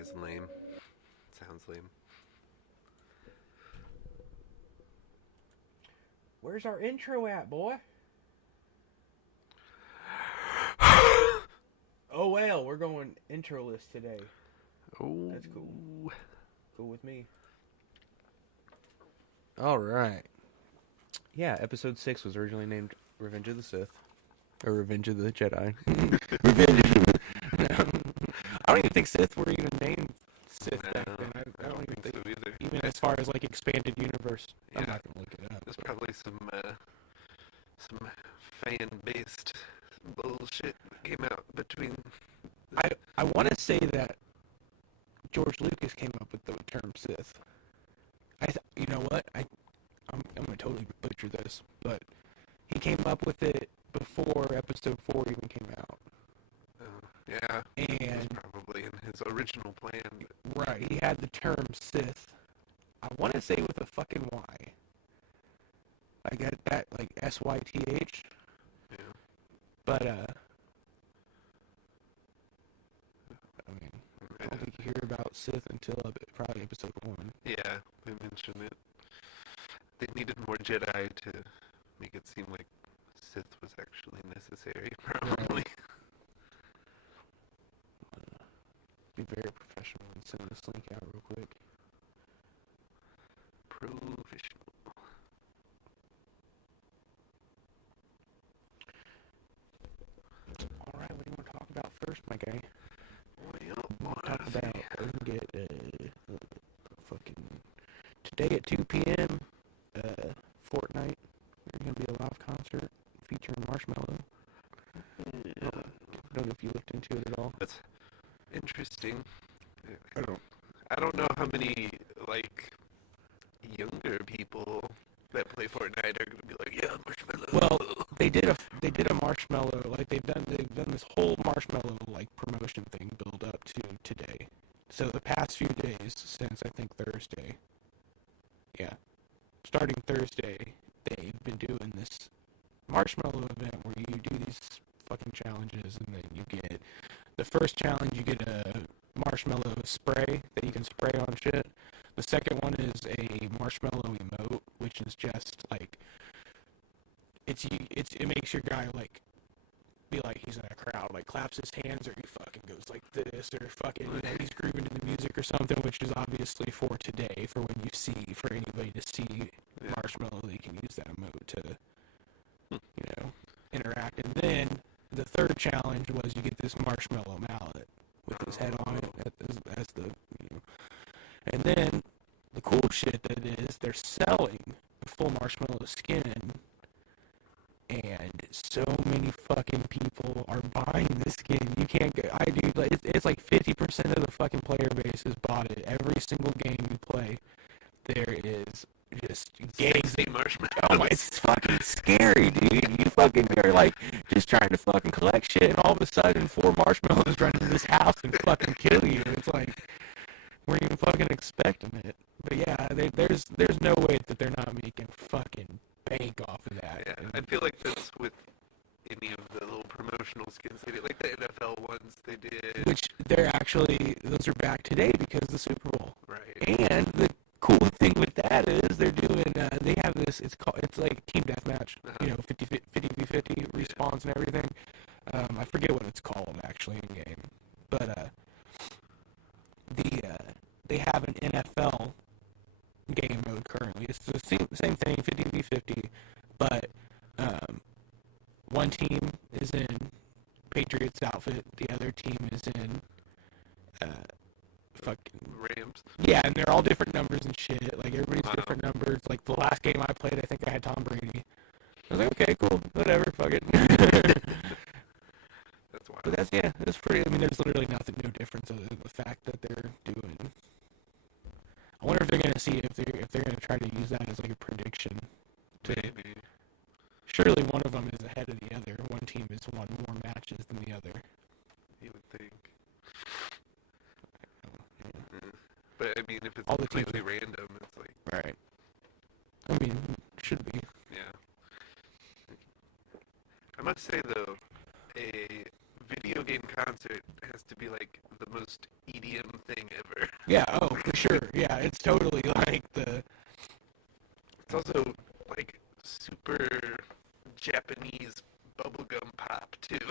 is lame. Sounds lame. Where's our intro at, boy? Oh well, we're going introless today. Oh, That's cool. Cool with me. All right. Yeah, episode 6 was originally named Revenge of the Sith. Or Revenge of the Jedi. Revenge of the... I don't even think Sith were even named Sith No, back then. I don't even think so either. even as far as like expanded universe. Yeah. I'm not gonna look it up. There's probably some fan-based bullshit that came out between... I want to say that George Lucas came up with the term Sith. You know what? I'm gonna totally butcher this, but he came up with it before Episode 4 even came out. Yeah, and it was probably in his original plan. Right, he had the term Sith. I want to say with a fucking Y. I got that like SYTH. Yeah. But I mean, I don't think you hear about Sith until probably Episode 1. Yeah, they mentioned it. They needed more Jedi to make it seem like Sith was actually necessary, probably. Right. Be very professional and send this link out real quick. Professional. Alright, what do you want to talk about first, my guy? Well, Talk about, we can get fucking today at 2 p.m. Fortnite. There's gonna be a live concert featuring Marshmello. I don't know if you looked into it at all. That's interesting. I don't know how many like younger people that play Fortnite are gonna be like, yeah, Marshmello. Well, they did a Marshmello, like they've done this whole Marshmello like promotion thing build up to today. So the past few days since I think Thursday, yeah, starting Thursday, they've been doing this Marshmello event where you do these fucking challenges, and then you get the first challenge, you get a marshmallow spray that you can spray on shit. The second one is a marshmallow emote, which is just like it makes your guy like be like he's in a crowd, like claps his hands, or he fucking goes like this, or fucking he's grooving to the music or something, which is obviously for today, for when you see, for anybody to see Marshmello, they can use that emote to interact. And then the third challenge was you get this marshmallow mallet with his head on it as the and then the cool shit that it is, they're selling the full marshmallow skin, and so many fucking people are buying this skin. You can't get, it's like 50% of the fucking player base has bought it. Every single game you play, there is just gangs of marshmallows. Oh my, it's fucking scary, dude. You fucking are like just trying to fucking collect shit, and all of a sudden 4 marshmallows run into this house and fucking kill you. It's like, weren't even fucking expecting it. But yeah, there's no way that they're not making fucking bank off of that. Yeah, I feel like that's with any of the little promotional skins they did, like the NFL ones they did. Which those are back today because of the Super Bowl. Right. And the cool thing with that is they're doing, they have this, it's like team deathmatch, 50-50 respawns and everything. I forget what it's called actually in game, but they have an NFL game mode currently. It's the same thing, 50-50, but one team is in Patriots outfit, the other team is in fucking Rams. Yeah, and they're all different numbers and shit. Like everybody's different numbers. Like the last game I played, I think I had Tom Brady. I was like, okay, cool, whatever, fuck it. That's wild. But that's pretty. I mean, there's literally nothing, no difference other than the fact that they're doing. I wonder if they're gonna see if they're gonna try to use that as like a prediction. Maybe. Surely one of them is ahead of the other. One team has won more matches than the other. You would think. But I mean, if it's all completely random, it's like... Right. I mean, should be. Yeah. I must say, though, a video game concert has to be like the most EDM thing Yeah, oh, for sure. Yeah, it's totally like the... It's also like super Japanese bubblegum pop too.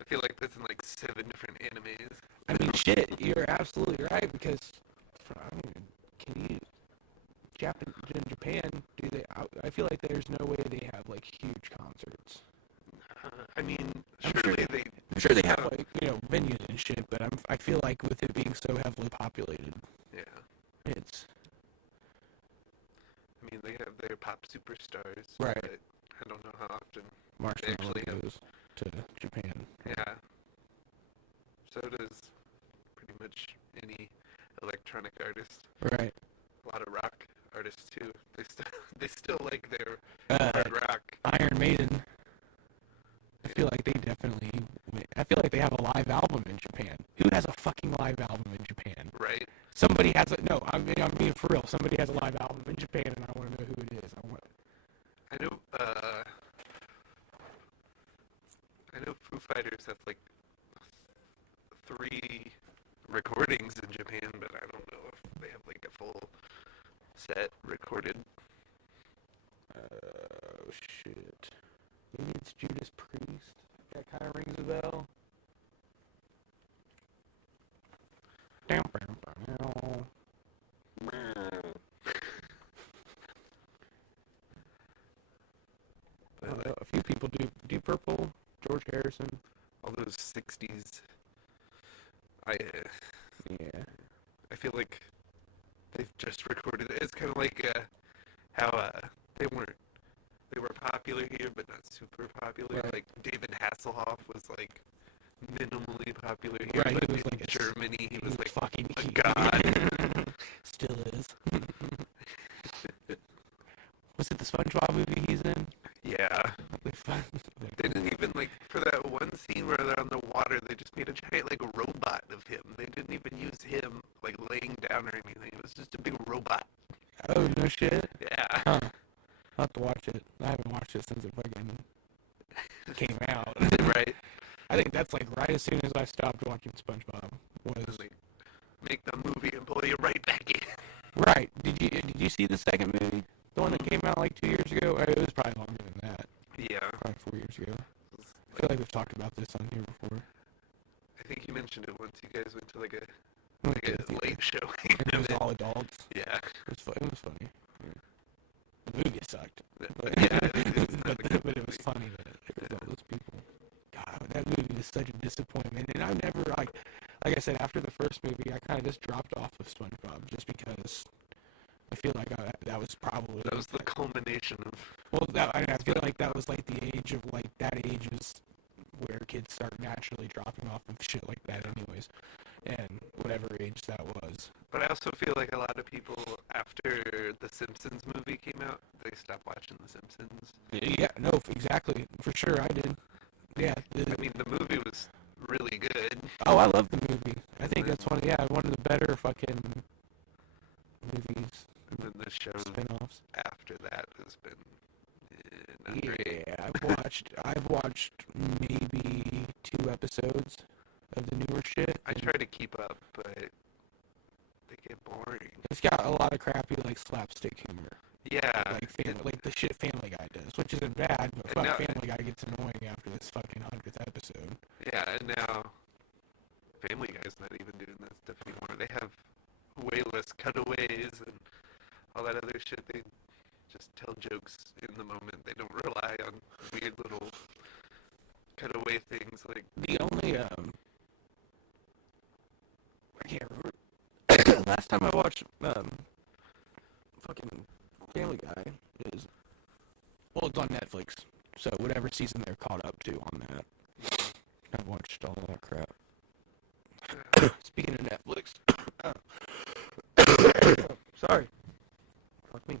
I feel like that's in like 7 different animes. I mean, shit, you're absolutely right, because... I mean, can you... in Japan, do they... I feel like there's no way they have, like, huge concerts. I mean, I'm sure they have, like, you know, venues and shit, but I feel like with it being so heavily populated, yeah. it's... I mean, they have their pop superstars, Right. but I don't know how often Marshmallow they actually have. goes to Japan. Yeah. So does pretty much any electronic artist. Right. A lot of rock artists too. They still like their hard rock. Iron Maiden. I feel like they definitely... I feel like they have a live album in Japan. Who has a fucking live album in Japan? Right. Somebody has a... No, I mean for real. Somebody has a live album in Japan, and I want to know who it is. I know Foo Fighters have like 3 recordings in Japan, but I don't know if they have like a full set recorded. Oh, shit. Maybe it's Judas Priest. That kind of rings a bell. A few people do. Deep Purple, George Harrison. All those 60s. Yeah. I feel like they've just recorded it. It's kind of like how they were popular here, but not super popular. Right. Like David Hasselhoff was like minimally popular here, Right, but he was in like Germany he was like fucking a god. Still is. Was it the SpongeBob movie he's in? Yeah. They didn't even like for that one scene where they're on the water. They just made a giant like robot of him. They didn't even use him like laying down or anything. It was just a big robot. Oh, no shit? Yeah. Huh. I'll have to watch it. I haven't watched it since it fucking came out. Right. I think that's like right as soon as I stopped watching SpongeBob. Was like, make the movie and pull you right back in. Right. Did you see the second movie? The one that came out like 2 years ago? It was probably longer than that. Yeah. Probably 4 years ago. I feel like we've talked about this on here before. I think you mentioned it once. You guys went to like a late show. It was all adults. Yeah. It was funny. Yeah. The movie sucked. But, Yeah, but it was funny that it was all those people. God, that movie was such a disappointment. And I never, like I said, after the first movie, I kind of just dropped off of SpongeBob just because I feel like that was probably... That was the culmination of... Well, I feel like that was like the age of, like, that age is where kids start naturally dropping off of shit like that anyways. And whatever age that was. But I also feel like a lot of people, after the Simpsons movie came out, they stopped watching the Simpsons. Yeah, no, exactly. For sure, I did. Yeah. I mean, the movie was really good. Oh, I love the movie. I think that's one of the better fucking movies. And then the show Spin-offs. after that has been not great. Yeah, I've watched maybe 2 episodes of the newer shit. I try to keep up, but they get boring. It's got a lot of crappy, like, slapstick humor. Yeah. Like the shit Family Guy does, which isn't bad, but Family Guy gets annoying after this fucking 100th episode. Yeah, and now Family Guy's not even doing that stuff anymore. They have way less cutaways and all that other shit. They just tell jokes in the moment. They don't rely on weird little cutaway things like... The only, I can't remember. Last time I watched, fucking Family Guy is... Well, it's on Netflix, so whatever season they're caught up to on that. I've watched all that crap. Speaking of Netflix... Sorry. Fuck me.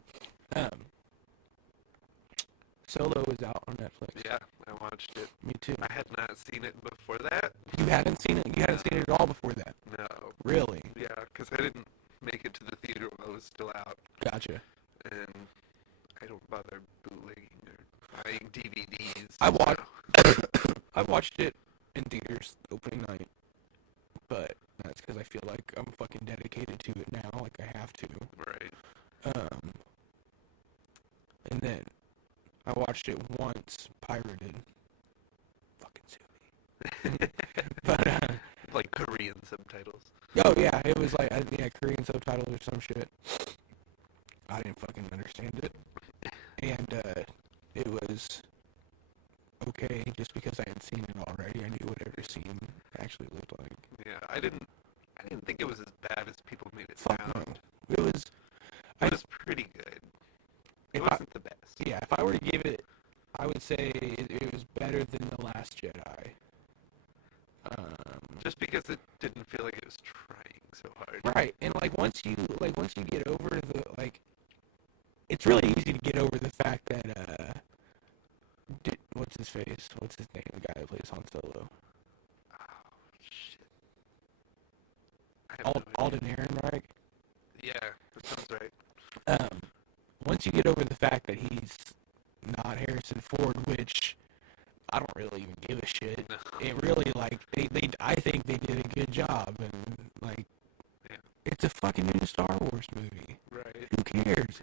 Solo is out on Netflix. Yeah, I watched it. Me too. I had not seen it before that. You hadn't seen it? You hadn't seen it at all before that? No. Really? Yeah, because I didn't make it to the theater while it was still out. Gotcha. And I don't bother bootlegging or buying DVDs. I watched it in theaters opening night, but that's because I feel like I'm fucking dedicated to it now, like I have to. Right. And then I watched it once, pirated. Fucking sue me. But, like Korean subtitles. oh yeah, it was like, Korean subtitles or some shit. I didn't fucking understand it. And, it was okay just because I had seen it already. I knew what every scene actually looked like. Yeah, I didn't think it was as bad as people made it Fuck sound. no. It was... It was pretty good. It wasn't the best. Yeah, if I were to give it, I would say it was better than The Last Jedi. Just because it didn't feel like it was trying so hard. Right, and once you get over the it's really easy to get over the fact that what's his face? What's his name? The guy who plays Han Solo. Oh shit. I have no Alden Ehrenreich. Yeah, that sounds right. Once you get over the fact that he's not Harrison Ford, which I don't really even give a shit. No. It really I think they did a good job, and it's a fucking new Star Wars movie. Right. Who cares?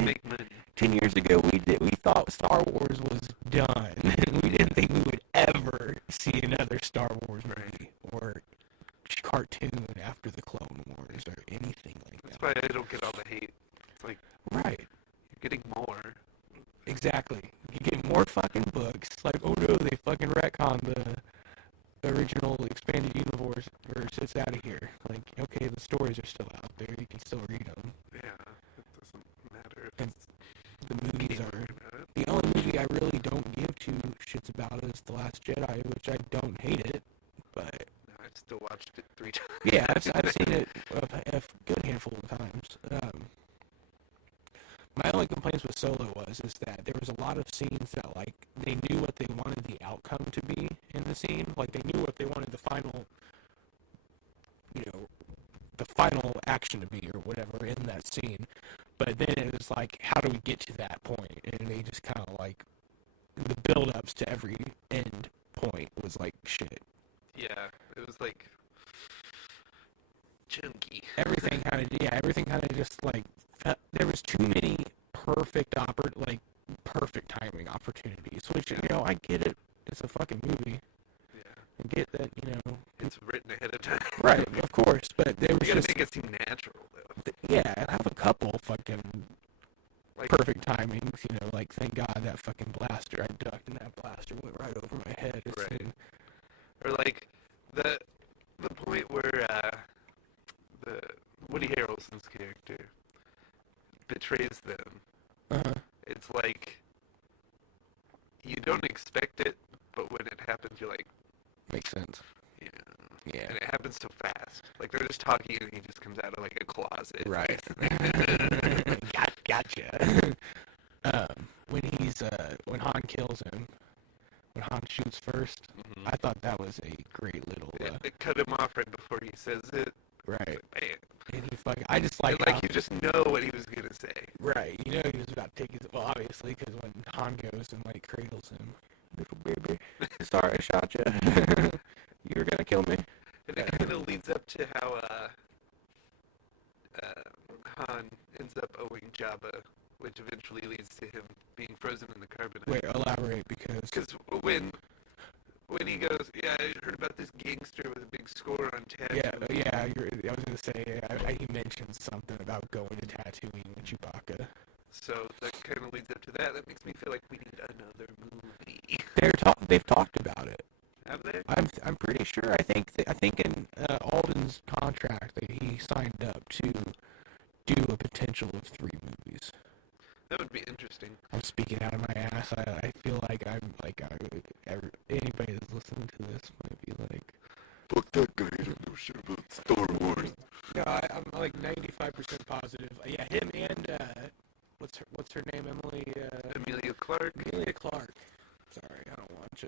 Make money. 10 years ago, we thought Star Wars was done, and we didn't think we would ever see another Star Wars movie or cartoon after the Clone Wars or anything like that. That's why I don't get all the hate. It's like, right. You're getting more. Exactly. You get more fucking books. Like, oh no, they fucking retcon the original expanded universe. It's out of here. Like, okay, the stories are still out there. You can still read them. Yeah, it doesn't matter if and it's the movies are... The only movie I really don't give two shits about is The Last Jedi, which I don't hate it, but... I've still watched it 3 times. Yeah, I've seen it a good handful of times. My only complaints with Solo is that there was a lot of scenes that, they knew what they wanted the outcome to be in the scene. Like, they knew what they wanted the final, the final action to be or whatever in that scene. But then it was like, how do we get to that point? And they just kind of, the build-ups to every end point was like, shit. Yeah, it was, chunky. Everything kind of just, there was too many perfect timing opportunities, which, I get it. It's a fucking movie. Yeah. I get that, It's written ahead of time. Right, of course, but there was you gotta make it seem natural, though. Yeah, and have a couple fucking perfect timings, thank God that fucking blaster, I ducked and that blaster went right over my head. Right. Or, the point where, the Woody Harrelson's character betrays them. Uh-huh. It's like you don't expect it, but when it happens, you're like, makes sense. Yeah. And it happens so fast. They're just talking, and he just comes out of a closet. Right. Gotcha. When Han kills him, when Han shoots first, Mm-hmm. I thought that was a great little. It cut him off right before he says it. Right. Bam. And he fucking, I just like you just know what he was gonna say. Right. He was about to take his, well, obviously, because when Han goes and cradles him, little baby, sorry I shot you. You were gonna kill me. And it kind of leads up to how Han ends up owing Jabba, which eventually leads to him being frozen in the carbonite. Wait, elaborate, because when he goes, yeah, I heard about this gangster with a big score on Tatooine. Yeah, I was gonna say, he mentioned something about going to Tatooine with Chewbacca. So that kind of leads up to that. That makes me feel like we need another movie. They've talked about it. Have they? I'm pretty sure. I think in Alden's contract that he signed up to do a potential of 3 movies. That would be interesting. I'm speaking out of my ass. I feel like anybody that's listening to this might be like, fuck that guy, he doesn't know shit about Star Wars. No, I'm 95% positive. Yeah, him and what's her name? Emilia Clarke. Emilia Clarke. Sorry, I don't watch.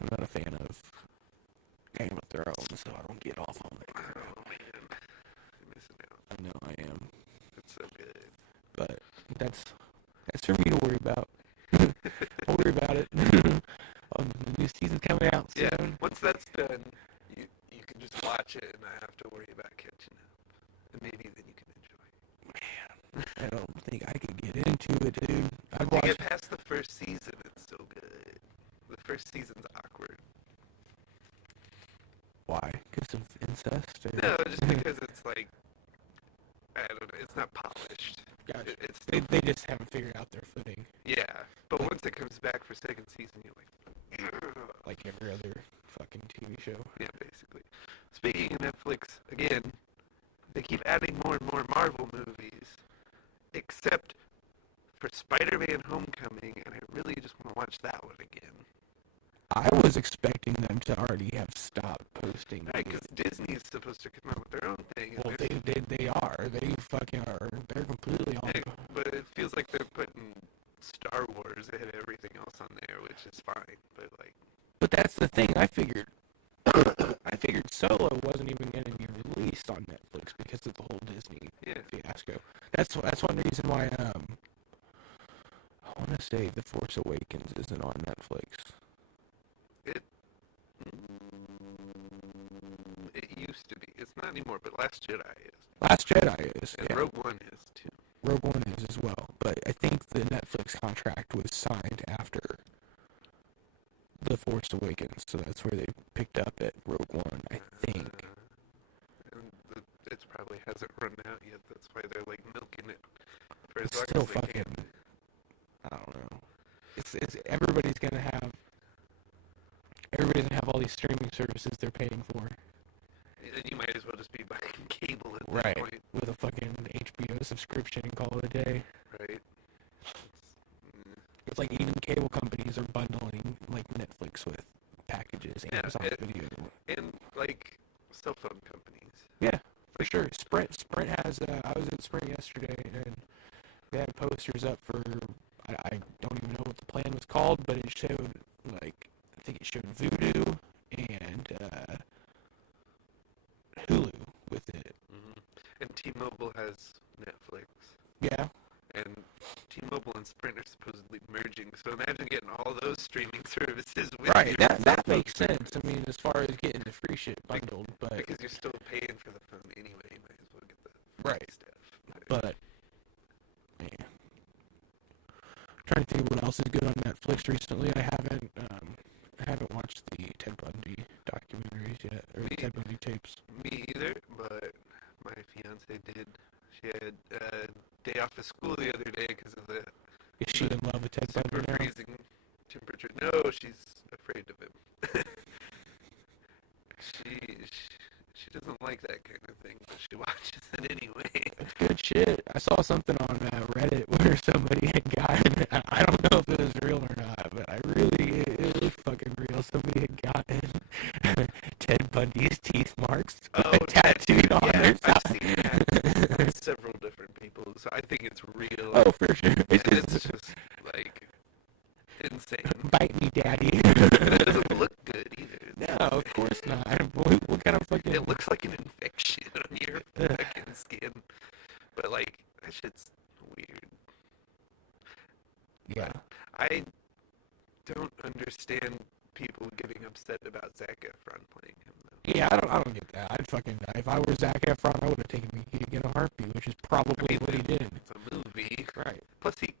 I'm not a fan of Game of Thrones, so I don't get off on that. Oh man, you're missing out. I know I am. It's so good. But that's for me to worry about. I'll worry about it. The new season's coming out soon. Yeah, once that's done, you can just watch it, and I have to to worry about catching up. And maybe then you can enjoy. Man, I don't think I could get into it, dude. I've Once you watched. get past the first season, it's so good. The first season's awkward. Why? Because of incest? Or? No, just because it's like, I don't know, it's not polished. Gotcha. It's They just haven't figured out their footing. yeah, but once it comes back for second season, you're like, Like every other fucking TV show. yeah, basically. Speaking of Netflix, again, they keep adding more and more Marvel movies, except for Spider-Man Homecoming, and I really just want to watch that one again. I was expecting them to already have stopped posting. Right, because Disney's supposed to come out with their own thing. Well, they are. They fucking are. They're completely on. Yeah, but it feels like they're putting Star Wars ahead of everything else on there, which is fine. But like, But that's the thing. I figured Solo wasn't even going to be released on Netflix because of the whole Disney fiasco. That's one reason why I want to say The Force Awakens isn't on Netflix. It used to be. It's not anymore, but Last Jedi is. Last Jedi is. And yeah. Rogue One is too. Rogue One is as well. But I think the Netflix contract was signed after The Force Awakens, so that's where they picked up at Rogue One, I think. And it probably hasn't run out yet. That's why they're like milking it for as It's long still as they fucking. can. I don't know. It's everybody's gonna have all these streaming services they're paying for. And you might as well just be buying cable at Right. that point. With a fucking HBO subscription and call it a day. Right. It's like even cable companies are bundling like Netflix with packages, Amazon Video. And like cell phone companies. Yeah, for sure. Sprint has. I was at Sprint yesterday and they had posters up for. I don't even know what the plan was called, but it showed like I think it showed Voodoo and Hulu with it. Mm-hmm. And T-Mobile has Netflix. Yeah. And T-Mobile and Sprint are supposedly merging. So imagine getting all those streaming services with Right. your That makes sense. I mean, as far as getting the free shit bundled, but because you're still paying for the phone anyway, you might as well get the right stuff. But man, trying to think what else is good on Netflix recently. I haven't watched the Ted Bundy documentaries yet, or the Ted Bundy tapes. Me either, but my fiance did. She had a day off of school the other day because of the Is she in love with Ted Bundy super now? freezing temperature. No, she's afraid of him. She doesn't like that kind of thing, but she watches it anyway. That's good shit. I saw something on Reddit where somebody had gotten, I don't know if it was real or not, but it looked fucking real. Somebody had gotten Ted Bundy's teeth marks tattooed on their side. I've seen that on several different people, so I think it's real. Oh, for sure. It's just, like, insane. Bite me, daddy. It doesn't look good either. No, of course not. What kind of fucking... It looks like an infection on your fucking skin. But, like, that shit's weird. Yeah. I don't understand people getting upset about Zac Efron playing him, though. Yeah, I don't get that. If I were Zac Efron, I would have taken the gig in a heartbeat, which is probably what he did. It's a movie. Right. Plus, he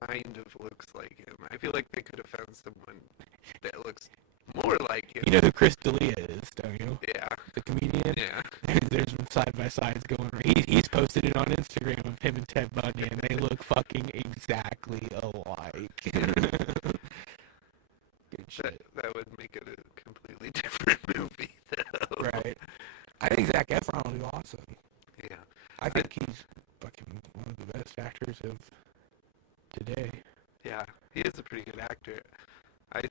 kind of looks like him. I feel like they could have found someone that looks more like him. You know who Chris D'Elia is, don't you? Yeah. The comedian? Yeah. There's side-by-sides going. He's posted it on Instagram of him and Ted Bundy, and they look fucking exactly alike. Good shit. That would make it a completely different movie, though. Right. I think Zac Efron will do awesome. Yeah. I think he's fucking one of the best actors of today. Yeah, he is a pretty good actor. I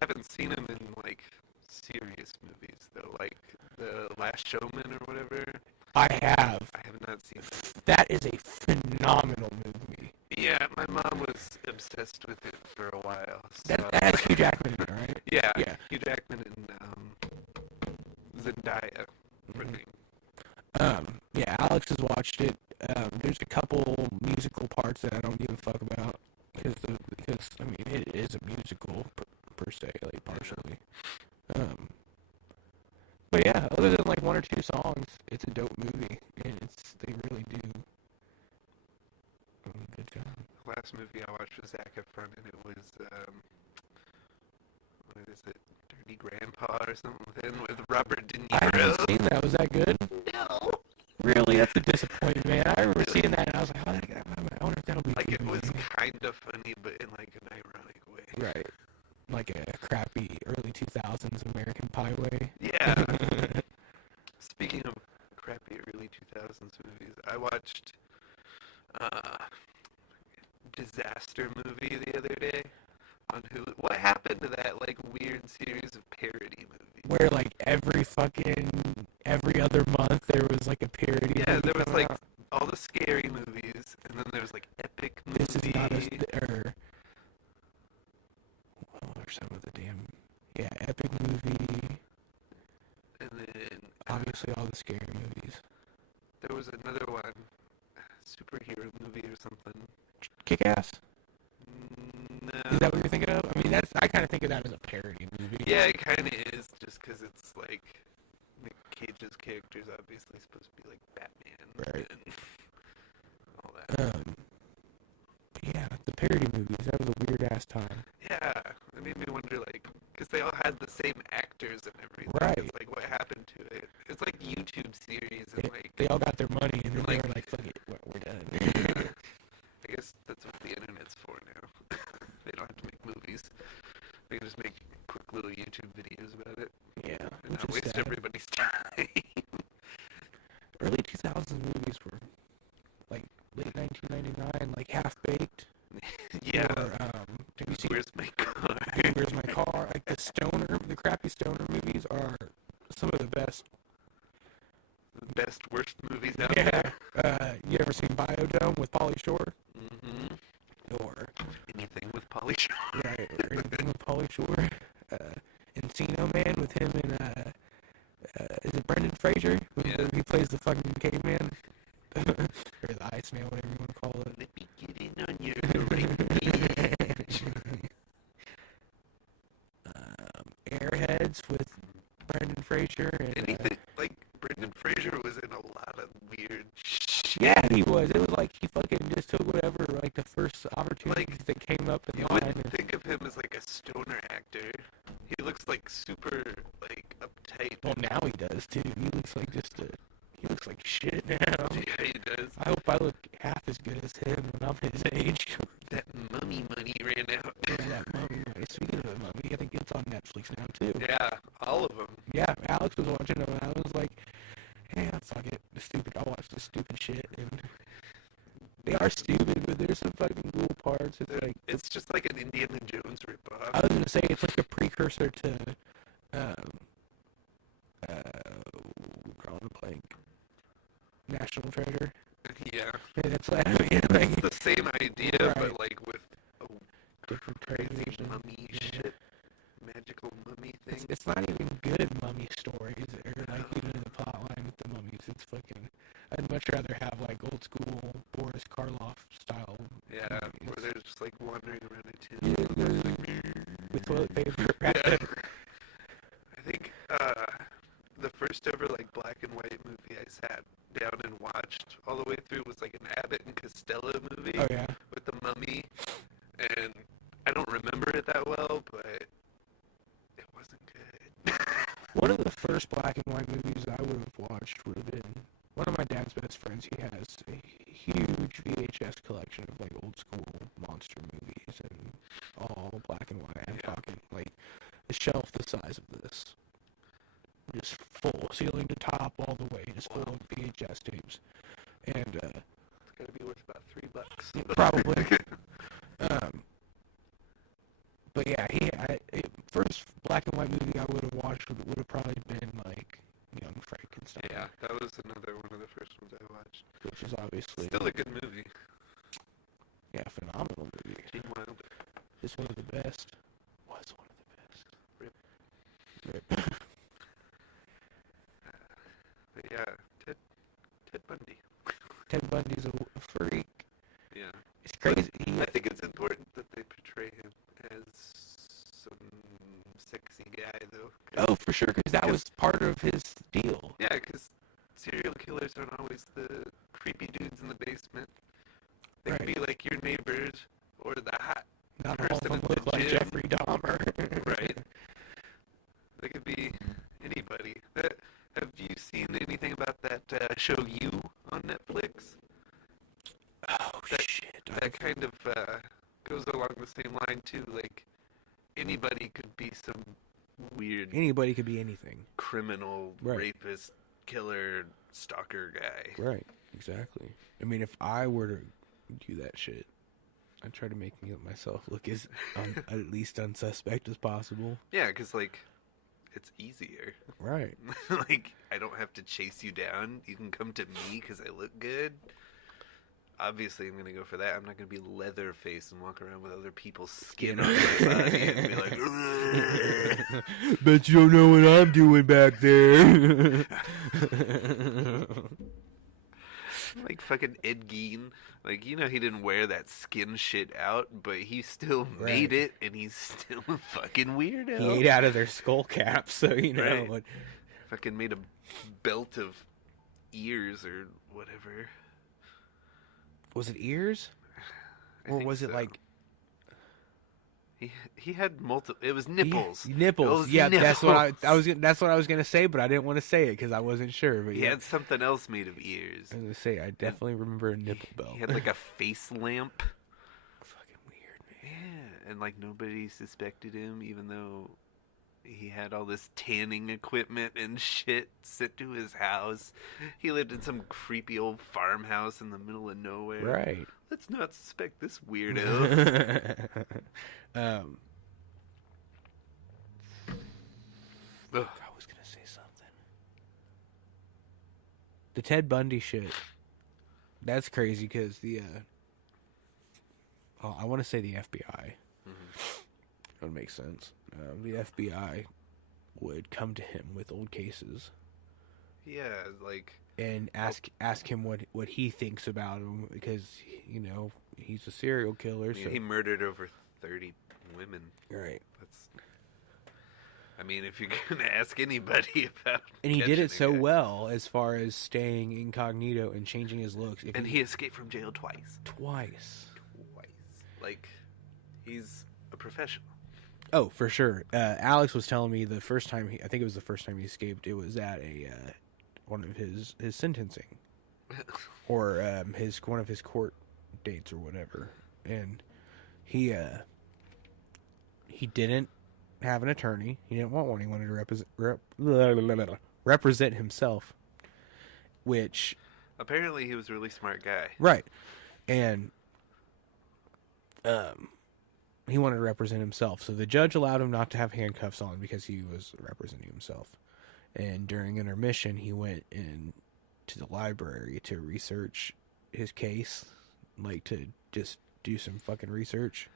haven't seen him in, like, serious movies, though, like The Last Showman or whatever. I have. I have not seen it. That is a phenomenal movie. Yeah, my mom was obsessed with it for a while. So. That has Hugh Jackman in it, right? Yeah, Yeah. Hugh Jackman and Zendaya. Yeah, Alex has watched it. There's a couple musical parts that I don't give a fuck about because I mean it is a musical per se, like partially. But yeah, other than like one or two 2 songs. It's a dope movie, and they really do a good job. The last movie I watched was Zac Efron, and it was, what is it? Dirty Grandpa or something with Robert De Niro. I haven't seen that. Was that good? No. Really? That's a disappointment, man. I remember seeing that, and I was like, I wonder if that'll be like good. It was kind of funny, but in like an ironic way. Right. Like a crappy early 2000s American Pie way. Yeah. Speaking of crappy early 2000s movies, I watched Disaster Movie the other day on Hulu. What happened to that like weird series of parody movies? Where like every other month there was like a parody. Yeah, there was like out. all the scary movies, and then there was like epic movies. This is not or some of the damn epic movie. And then obviously all the scary movies. There was another one, superhero movie or something. Kick-Ass? No. Is that what you're thinking of? I mean, I kind of think of that as a parody movie. Yeah, it kind of is, just because it's like Nick Cage's character is obviously supposed to be like Batman, right? And all that. Yeah, the parody movies. That was a weird ass time. Yeah, it made me wonder, like, because they all had the same actors and everything. Right. It's like, what happened to it? It's like YouTube series, and like they all got their money, and then like, they were like, "Fuck it, we're done." I guess that's what the internet's for now. They don't have to make movies. They can just make quick little YouTube videos about it. Yeah, and not waste everybody's time. Early 2000s movies were like late 1999, like Half Baked. Yeah. Or, have you seen Where's My Car? Where's My Car? Like the crappy stoner movies are some of the best. Best worst movies out there. You ever seen Biodome with Pauly Shore? Mm-hmm. Or anything with Pauly Shore. Right, or anything with Pauly Shore. Encino Man with him and is it Brendan Fraser? Yeah. He plays the fucking caveman. Or the Iceman, whatever you want to call it. Let me get in on your Airheads with Brendan Fraser. And, anything, like, Brendan Fraser was in a lot of weird shit. Yeah, he was. It was like he fucking just took whatever, like, the first opportunities that came up in you line. wouldn't think of him as, like, a stoner actor. He looks, like, super, like, uptight. Well, now he does, too. He looks like he looks like shit now. Yeah, he does. I hope I look half as good as him when I'm his age. That mummy money ran out. Yeah, that mummy. Speaking of the mummy, I think it's on Netflix now, too. Yeah, all of them. Yeah, Alex was watching them, and I was like, hey, fuck it. I'll watch this stupid shit. And they are stupid, but there's some fucking cool parts. It's just like an Indiana Jones ripoff. I was going to say, it's like a precursor to, drawing a blank. National Treasure. Yeah. That's what I mean. Like, it's the same idea, right. But like with a different crazy translation. mummy shit, magical mummy thing. It's not even good mummy stories, or like even the plot line with the mummies. It's fucking. I'd much rather have like old school Boris Karloff style. Yeah, movies. where they're just like wandering around a tomb. With toilet paper. Yeah. I think the first ever like black and white movie I sat down and watched all the way through was like an Abbott and Costello movie. Oh yeah. With the mummy, and I don't remember it that well, but it wasn't good. One of the first black and white movies I would have watched would have been one of my dad's best friends. He has a huge VHS collection of like old school monster movies and all black and white. I'm talking like a shelf the size of this. Just full, ceiling to top, all the way, just full of VHS tapes. And, it's gotta be worth about $3. Probably. But yeah, first black and white movie I would have watched would have probably been like Young Frankenstein. Yeah, that was another one of the first ones I watched. Which is obviously still a good movie. Yeah, phenomenal movie. Gene Wilder. Just one of the best. Was one of the best. Rip. But yeah, Ted Bundy. Ted Bundy's a freak. Yeah. It's crazy. I think it's important that they portray him as some sexy guy, though. Oh, for sure, because that was part of his deal. Yeah, because killers aren't always the creepy dudes in the basement. They Right. could be like your neighbors or the hot Not all of person them at look the like gym. Jeffrey Dahmer. Right. They could be anybody. Have you seen anything about that show You on Netflix? Oh, That, shit. that kind of goes along the same line too. Like anybody could be some weird Anybody could be anything. criminal, Right. rapist, killer, stalker guy. Right. Exactly. I mean, if I were to do that shit, I'd try to make myself look as at least unsuspect as possible. Yeah, because like it's easier. Right. Like I don't have to chase you down. You can come to me because I look good. Obviously, I'm gonna go for that. I'm not gonna be Leatherface and walk around with other people's skin on my body and be like, "Ugh." Bet you don't know what I'm doing back there. Like fucking Ed Gein. Like, you know, he didn't wear that skin shit out, but he still made it, and he's still a fucking weirdo. He ate out of their skull caps, so you know. Right. What... Fucking made a belt of ears or whatever. Was it ears? I Or think was it so. like... He had multiple... It was nipples. Nipples. It Yeah, was that's what I nipples. was. That's what I was gonna say, but I didn't want to say it because I wasn't sure. But He yeah, had something else made of ears. I was gonna say I definitely remember a nipple belt. He had like a face lamp. Fucking weird, man. Yeah, and like nobody suspected him, even though he had all this tanning equipment and shit sent to his house. He lived in some creepy old farmhouse in the middle of nowhere. Right. Let's not suspect this weirdo. um, Ugh. I was gonna say something. The Ted Bundy shit. That's crazy because the. I want to say the FBI. That would make sense. The FBI would come to him with old cases Yeah, like and ask him what he thinks about him because you know he's a serial killer. So he murdered over 30 women. right. That's. I mean, if you're gonna ask anybody about, And he did catching it a so guy. well as far as staying incognito and changing his looks. If And he escaped from jail twice. twice. Like, he's a professional. Oh, for sure. Alex was telling me the first time I think it was the first time he escaped. It was at a one of his sentencing or one of his court dates or whatever, and he didn't have an attorney. He didn't want one. He wanted to represent himself, which Apparently, he was a really smart guy. right, and he wanted to represent himself. So the judge allowed him not to have handcuffs on because he was representing himself. And during intermission, he went in to the library to research his case, like to just do some fucking research.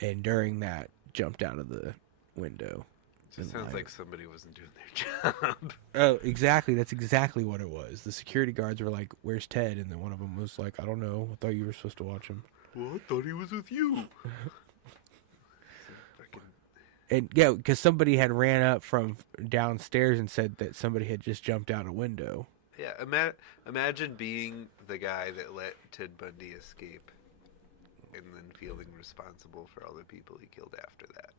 And during that, jumped out of the window. It and sounds lied. like somebody wasn't doing their job. Oh, exactly. That's exactly what it was. The security guards were like, "Where's Ted?" And then one of them was like, "I don't know. I thought you were supposed to watch him." Well, I thought he was with you. And yeah, because somebody had ran up from downstairs and said that somebody had just jumped out a window. Yeah, imagine being the guy that let Ted Bundy escape and then feeling responsible for all the people he killed after that.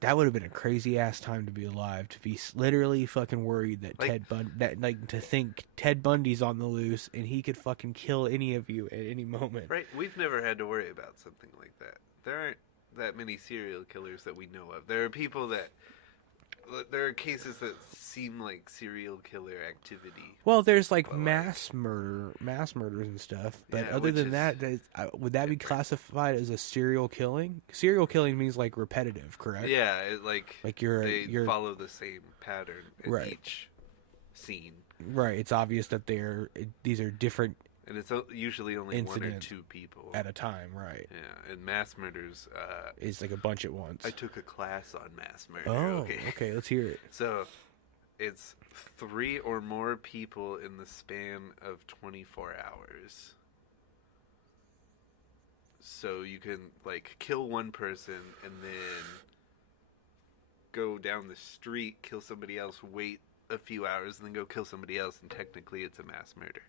That would have been a crazy ass time to be alive. To be literally fucking worried that Like- to think Ted Bundy's on the loose and he could fucking kill any of you at any moment. Right? We've never had to worry about something like that. There aren't that many serial killers that we know of. There are people that... There are cases that seem like serial killer activity. Well, there's like Well, mass murders and stuff, but Yeah, other which than is that, would that be classified as a serial killing? Serial killing means like repetitive, correct? Yeah, Like they you're follow the same pattern in Right. each scene. right. It's obvious that these are different And it's usually only one or Incident two people. at a time, right? Yeah, and mass murders, It's like a bunch at once. I took a class on mass murder. Oh, okay. Let's hear it. So, it's 3 or more people in the span of 24 hours. So you can, like, kill one person and then go down the street, kill somebody else, wait a few hours and then go kill somebody else, and technically it's a mass murder.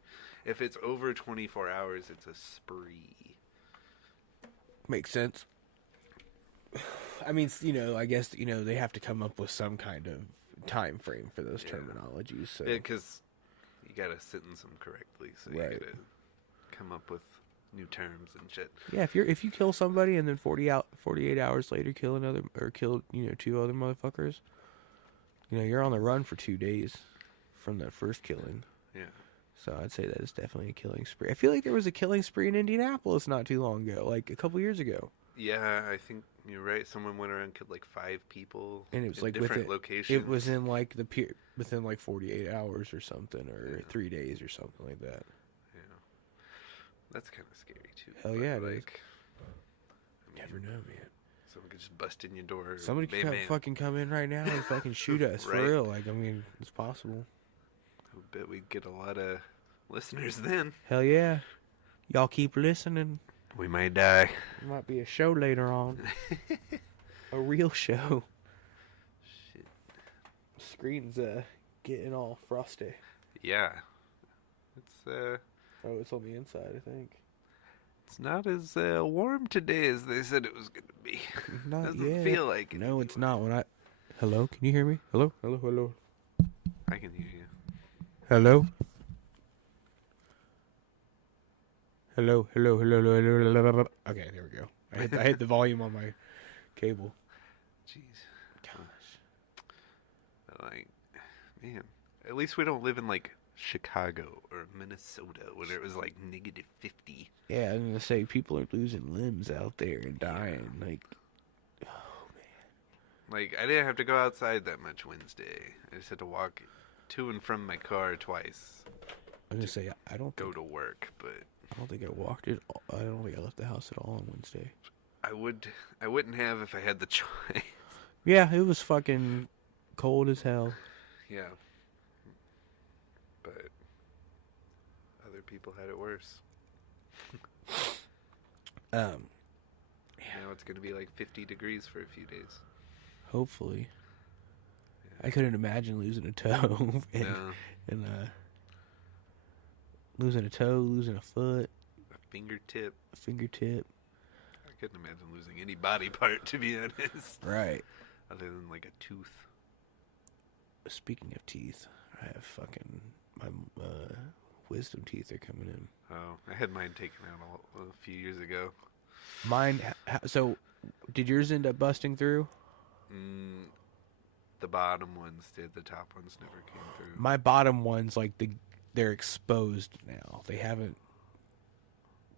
If it's over 24 hours, it's a spree. Makes sense. I mean, I guess, they have to come up with some kind of time frame for those terminologies. So. Yeah, because you gotta sentence them correctly, so you gotta come up with new terms and shit. Yeah, if you kill somebody and then 48 hours later kill 2 other motherfuckers, you're on the run for 2 days from that first killing. Yeah. So I'd say that is definitely a killing spree. I feel like there was a killing spree in Indianapolis not too long ago, like a couple years ago. Yeah, I think you're right. Someone went around and killed like 5 people, and it was in different locations. It was in like within like 48 hours or something, or 3 days or something like that. Yeah, that's kind of scary too. Hell yeah, like, never know, man. Someone could just bust in your door. Somebody could fucking come in right now and fucking shoot us for real. Like, I mean, it's possible. I bet we'd get a lot of listeners then. Hell yeah, y'all keep listening. We might die. There might be a show later on. A real show. Shit. Screen's getting all frosty. Yeah. It's Oh, it's on the inside, I think. It's not as warm today as they said it was gonna be. Not Doesn't yet. feel like it. No, it's not. Hello, can you hear me? Hello? Hello, hello. I can hear you. Hello? Hello, hello, hello, hello, hello, hello, hello. Okay, there we go. I hit the volume on my cable. Jeez. Gosh. Like, man, at least we don't live in like Chicago or Minnesota when it was like -50. Yeah, I'm gonna say people are losing limbs out there and dying. Yeah. Like, oh man. Like, I didn't have to go outside that much Wednesday. I just had to walk to and from my car twice. I'm gonna say I don't go to work, but I don't think I walked it. I don't think I left the house at all on Wednesday. I wouldn't have if I had the choice. Yeah, it was fucking cold as hell. Yeah. But other people had it worse. Yeah. Now it's gonna be like 50 degrees for a few days. Hopefully. Yeah. I couldn't imagine losing a toe and losing a toe, losing a foot, a fingertip. I couldn't imagine losing any body part, to be honest. Right. Other than like a tooth. Speaking of teeth, I have my wisdom teeth are coming in. Oh, I had mine taken out a few years ago. Mine. So, did yours end up busting through? The bottom ones did. The top ones never came through. My bottom ones, like they're exposed now. They haven't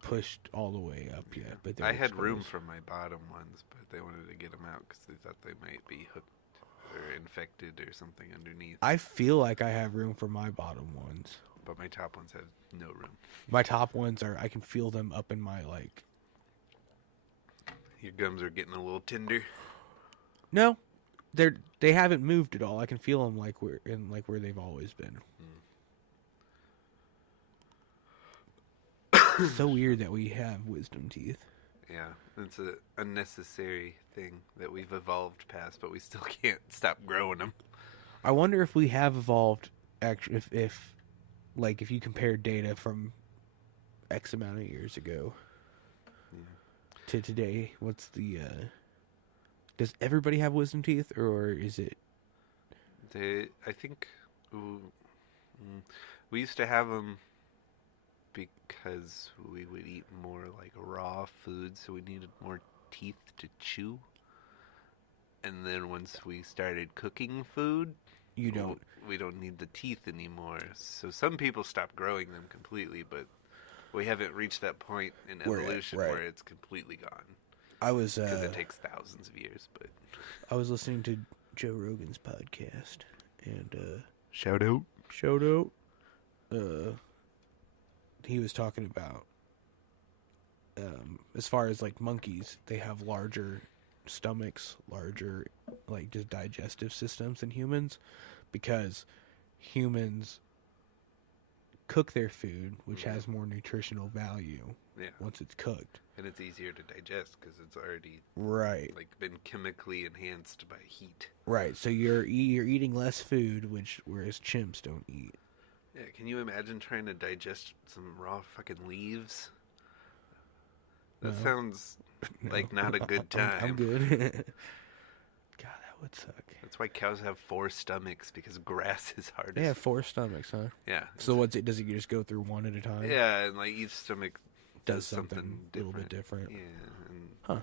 pushed all the way up yet, but they're I had exposed. room for my bottom ones, but they wanted to get them out because they thought they might be hooked or infected or something underneath. I feel like I have room for my bottom ones, but my top ones have no room. My top ones I can feel them up in my like. Your gums are getting a little tender. No, they haven't moved at all. I can feel them like where they've always been. It's so weird that we have wisdom teeth. Yeah, it's an unnecessary thing that we've evolved past, but we still can't stop growing them. I wonder if we have evolved. Actually, if you compare data from X amount of years ago to today, what's the? Does everybody have wisdom teeth, or is it? I think we used to have them because we would eat more like raw food, so we needed more teeth to chew. And then once we started cooking food, we don't need the teeth anymore. So some people stop growing them completely, but we haven't reached that point in evolution where it's completely gone. I was because it takes thousands of years. But I was listening to Joe Rogan's podcast, and shout out. He was talking about as far as like monkeys, they have larger stomachs, larger like just digestive systems than humans, because humans cook their food, which has more nutritional value once it's cooked. And it's easier to digest because it's already like been chemically enhanced by heat. Right. So you're eating less food, whereas chimps don't eat. Yeah. Can you imagine trying to digest some raw fucking leaves? That sounds like not a good time. I'm good. God, that would suck. That's why cows have 4 stomachs, because grass is hardest. They have 4 stomachs, huh? Yeah. So what's it? Does it just go through one at a time? Yeah, and like each stomach does something a little bit different. Yeah,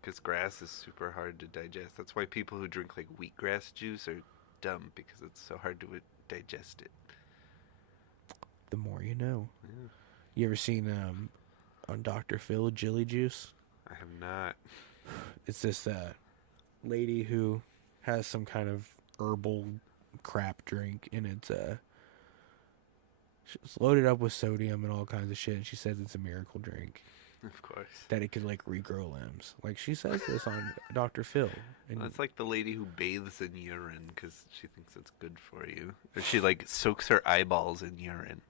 because grass is super hard to digest. That's why people who drink like wheatgrass juice are dumb, because it's so hard to digest it. The more you know. Yeah. You ever seen on Dr. Phil Jilly Juice? I have not. It's this lady who has some kind of herbal crap drink, and it's loaded up with sodium and all kinds of shit, and she says it's a miracle drink. Of course. That it could, like, regrow limbs. Like, she says this on Dr. Phil. And that's like the lady who bathes in urine because she thinks it's good for you. Or she, like, soaks her eyeballs in urine.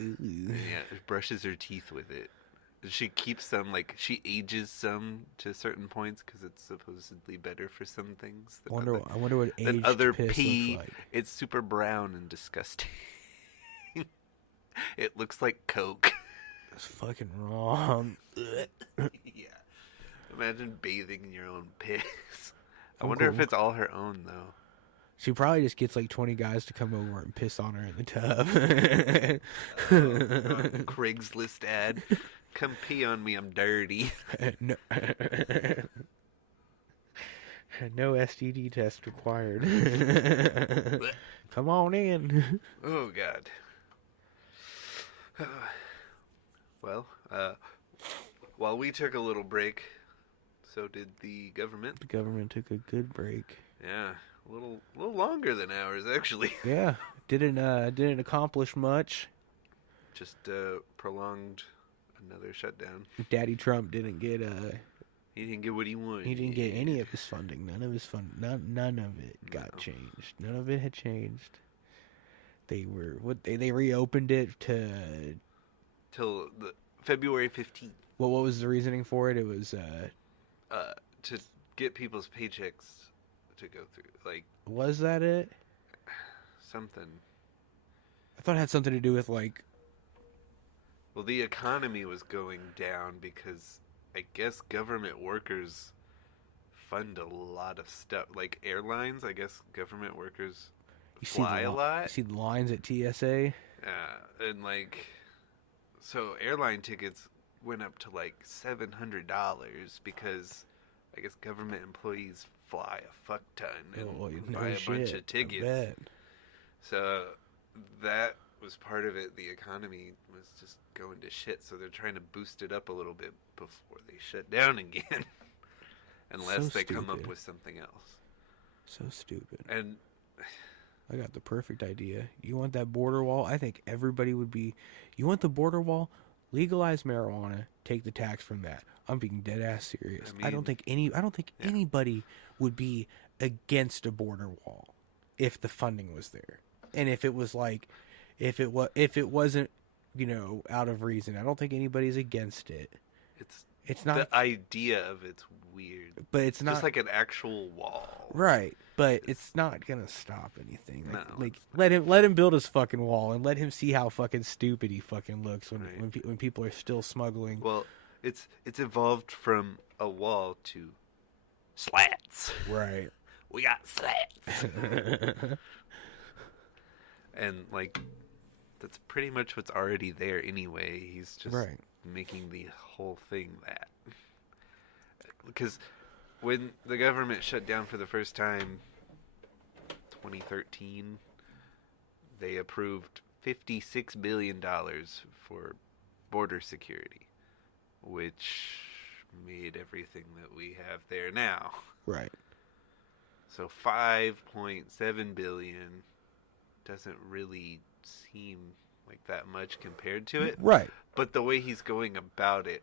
Ooh. Yeah, brushes her teeth with it. She keeps them, like, she ages some to certain points because it's supposedly better for some things. I wonder what aged other piss pee. looks like. It's super brown and disgusting. It looks like Coke. It's fucking wrong. Yeah. Imagine bathing in your own piss. I wonder if it's all her own, though. She probably just gets like 20 guys to come over and piss on her in the tub. Craigslist ad. Come pee on me, I'm dirty. No. No STD test required. Come on in. Oh, God. Well, while we took a little break, so did the government. The government took a good break. Yeah, a little longer than ours, actually. Yeah, didn't accomplish much. Just prolonged another shutdown. Daddy Trump didn't get He didn't get what he wanted. He didn't get any of his funding. None of his none of it got changed. None of it had changed. They reopened it till February 15th. Well, what was the reasoning for it? It was to get people's paychecks to go through. Like, was that it? Something. I thought it had something to do with like. Well, the economy was going down because I guess government workers fund a lot of stuff. Like airlines, I guess government workers fly a lot. You see the lines at TSA? And like, so airline tickets went up to like $700 because I guess government employees fly a fuck ton and buy a bunch of tickets. So that was part of it. The economy was just going to shit, so they're trying to boost it up a little bit before they shut down again. Unless they come up with something else. So stupid. And I got the perfect idea. You want that border wall? I think everybody would be. You want the border wall? Legalize marijuana. Take the tax from that. I'm being dead ass serious. I don't think anybody would be against a border wall if the funding was there, and if it was like, if it wasn't, out of reason. I don't think anybody's against it. It's not the idea of it's weird, but it's not just like an actual wall, right? But it's not gonna stop anything. No, let him build his fucking wall and let him see how fucking stupid he fucking looks when people are still smuggling. Well, it's evolved from a wall to slats. Right. We got slats. And like, that's pretty much what's already there anyway. He's just making the whole thing that. Because when the government shut down for the first time, 2013, they approved $56 billion for border security, which made everything that we have there now. Right. So 5.7 billion doesn't really seem like that much compared to it. Right. But the way he's going about it,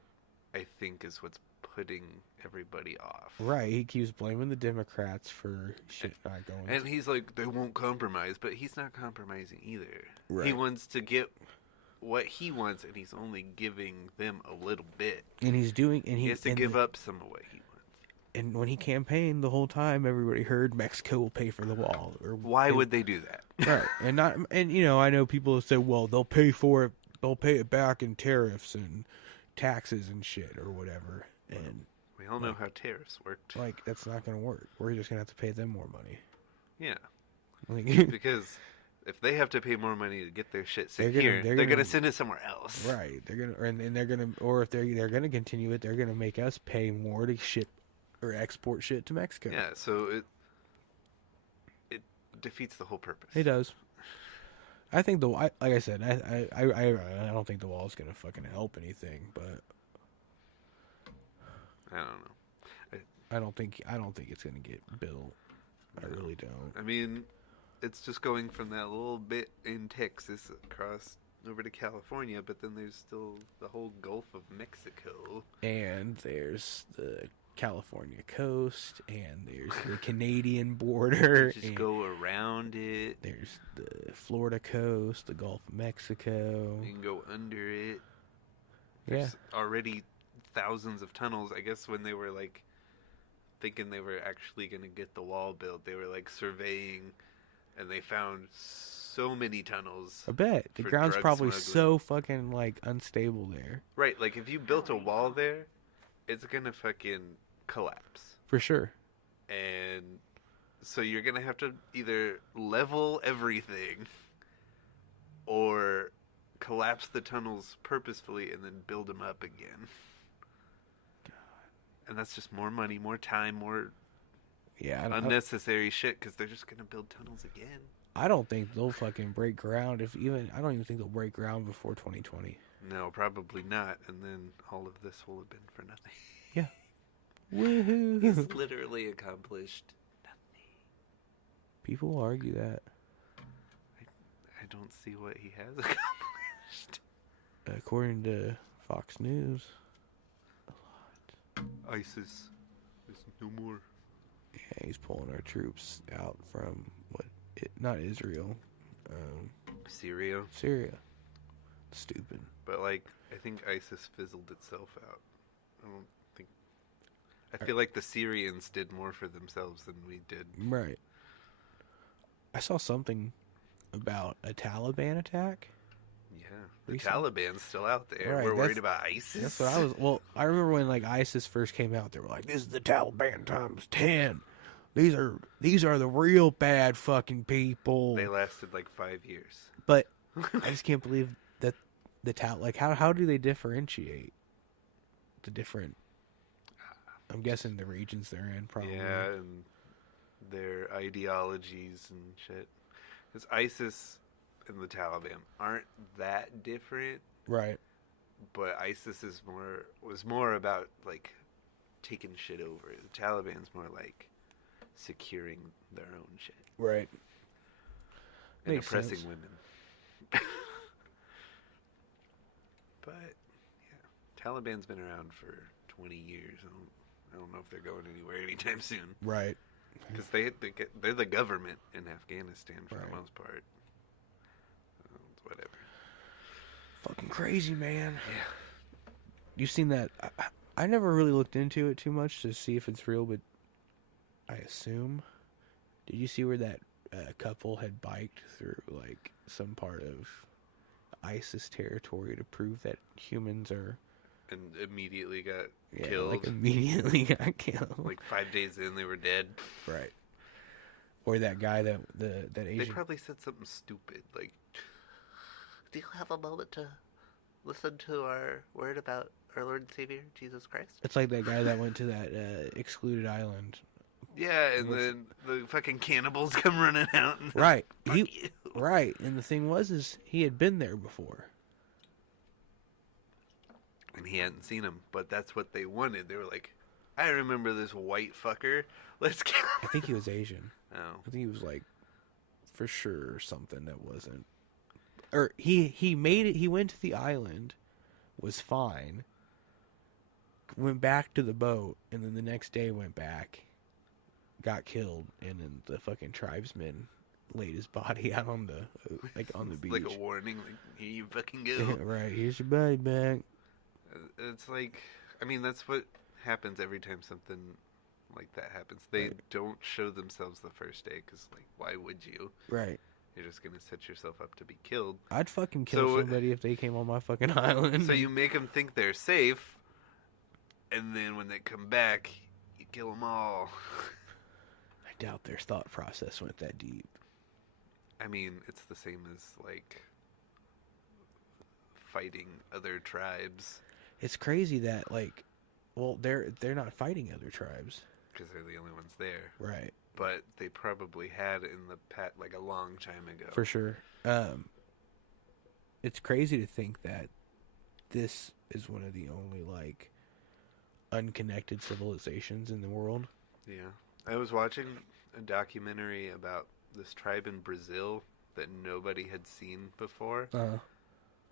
I think, is what's putting everybody off. Right. He keeps blaming the Democrats for shit not going. And he's like, they won't compromise, but he's not compromising either. Right. He wants to get what he wants, and he's only giving them a little bit. And he's doing, and He has to give up some of what he wants. And when he campaigned the whole time, everybody heard Mexico will pay for the wall. Why would they do that? Right, and you know, I know people have said, well, they'll pay for it, they'll pay it back in tariffs and taxes and shit or whatever. And we all know how tariffs worked. Like, that's not going to work. We're just going to have to pay them more money. Yeah, because if they have to pay more money to get their shit sent here, they're gonna send it somewhere else. Right? They're gonna, and they're gonna, or if they're gonna continue it, they're gonna make us pay more to ship or export shit to Mexico. Yeah, so it defeats the whole purpose. It does. I think like I said, I don't think the wall is gonna fucking help anything, but I don't know. I don't think it's gonna get built. I really don't. I mean, it's just going from that little bit in Texas across over to California, but then there's still the whole Gulf of Mexico. And there's the California coast, and there's the Canadian border. You just go around it. There's the Florida coast, the Gulf of Mexico. You can go under it. Yeah. There's already thousands of tunnels. I guess when they were like thinking they were actually going to get the wall built, they were like surveying, and they found so many tunnels. I bet the ground's probably smuggling. so fucking like unstable there. Right, like if you built a wall there, it's gonna fucking collapse For sure. and so you're gonna have to either level everything or collapse the tunnels purposefully and then build them up again. And that's just more money, more time, more unnecessary shit, because they're just going to build tunnels again. I don't think they'll fucking break ground I don't even think they'll break ground before 2020. No, probably not. And then all of this will have been for nothing. Yeah. Woohoo. He's literally accomplished nothing. People argue that. I don't see what he has accomplished. According to Fox News. ISIS is no more. Yeah, he's pulling our troops out from not Israel, Syria. Stupid. But like, I think ISIS fizzled itself out. I feel like the Syrians did more for themselves than we did. Right. I saw something about a Taliban attack. Yeah, the Taliban's still out there. Right, We're worried about ISIS. That's what I was. Well, I remember when like ISIS first came out, they were like, "This is the Taliban times 10. These are the real bad fucking people." They lasted like 5 years. But I just can't believe that like how do they differentiate the different? I'm guessing the regions they're in, probably. Yeah, and their ideologies and shit. Because ISIS and the Taliban aren't that different, Right. but ISIS was more about like taking shit over. The Taliban's more like securing their own shit, Right. and Makes oppressing sense. women. But yeah, Taliban's been around for 20 years. I don't know if they're going anywhere anytime soon. Right. Because they're the government in Afghanistan for the most part. Whatever. Fucking crazy, man. Yeah. You've seen that? I never really looked into it too much to see if it's real, but I assume. Did you see where that couple had biked through like some part of ISIS territory to prove that humans are? And immediately got killed. Like immediately got killed. Like 5 days in, they were dead. Right. Or that guy that Asian. They probably said something stupid like, "Do you have a moment to listen to our word about our Lord and Savior, Jesus Christ?" It's like that guy that went to that excluded island. Yeah, and then the fucking cannibals come running out. And Right. you. Right. And the thing is he had been there before. And he hadn't seen him, but that's what they wanted. They were like, "I remember this white fucker. Let's kill him." I think he was Asian. Oh. I think he was like, for sure, something that wasn't. Or he made it. He went to the island, was fine. Went back to the boat, and then the next day went back, got killed, and then the fucking tribesmen laid his body out on the on the beach. Like a warning, like, here you fucking go. Right, here's your body back. It's like, I mean, that's what happens every time something like that happens. They don't show themselves the first day, because, like, why would you? Right. You're just going to set yourself up to be killed. I'd fucking kill somebody if they came on my fucking island. So you make them think they're safe, and then when they come back, you kill them all. I doubt their thought process went that deep. I mean, it's the same as, like, fighting other tribes. It's crazy that, like, well, they're not fighting other tribes. Because they're the only ones there. Right. But they probably had in the like a long time ago. For sure. It's crazy to think that this is one of the only, like, unconnected civilizations in the world. Yeah. I was watching a documentary about this tribe in Brazil that nobody had seen before.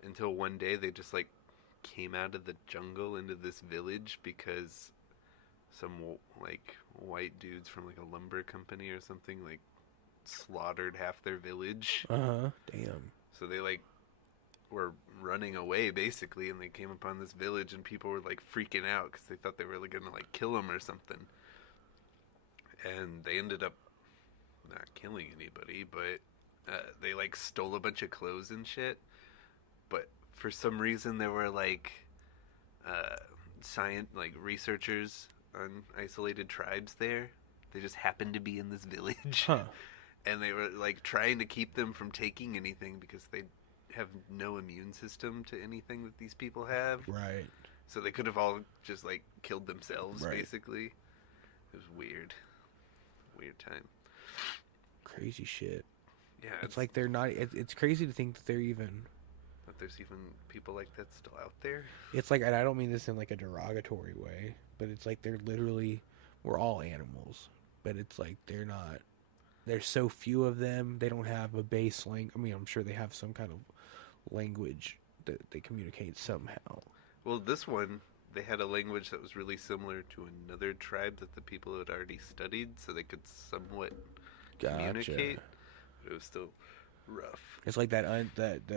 Until one day they just, like, came out of the jungle into this village because some, like, white dudes from, like, a lumber company or something, like, slaughtered half their village. Damn. So they, like, were running away, basically, and they came upon this village, and people were, like, freaking out because they thought they were really gonna, like, kill them or something. And they ended up not killing anybody, but they, like, stole a bunch of clothes and shit. But for some reason, there were, like, researchers on isolated tribes there. They just happened to be in this village. And they were, like, trying to keep them from taking anything because they have no immune system to anything that these people have. Right. So they could have all just, like, killed themselves, basically. It was weird. Weird time. Crazy shit. Yeah. It's like they're not... It's crazy to think that they're even... That there's even people like that still out there. It's like, and I don't mean this in, like, a derogatory way, but it's like they're literally... We're all animals. But it's like they're not... There's so few of them. They don't have a base language. I mean, I'm sure they have some kind of language that they communicate somehow. Well, this one, they had a language that was really similar to another tribe that the people had already studied, so they could somewhat communicate. But it was still rough. It's like that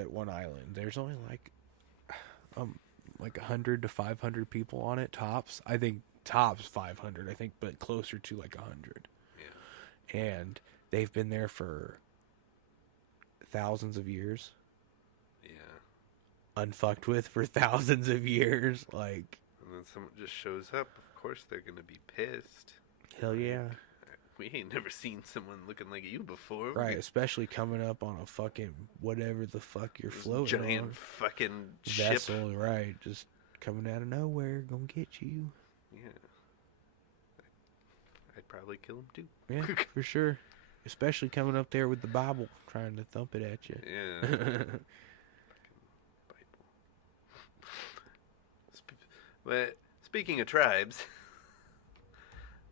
one island. There's only like 100 to 500 people on it, tops. I think tops 500. I think, but closer to like 100. Yeah. And they've been there for thousands of years. Yeah. Unfucked with for thousands of years. Like, and then someone just shows up. Of course they're gonna be pissed. Hell yeah. We ain't never seen someone looking like you before. Right, especially coming up on a fucking whatever the fuck you're floating giant on. fucking Vessel, ship. right. Just coming out of nowhere, gonna get you. Yeah. I'd probably kill him too. Yeah, for sure. Especially coming up there with the Bible, trying to thump it at you. Yeah. Fucking Bible. But speaking of tribes,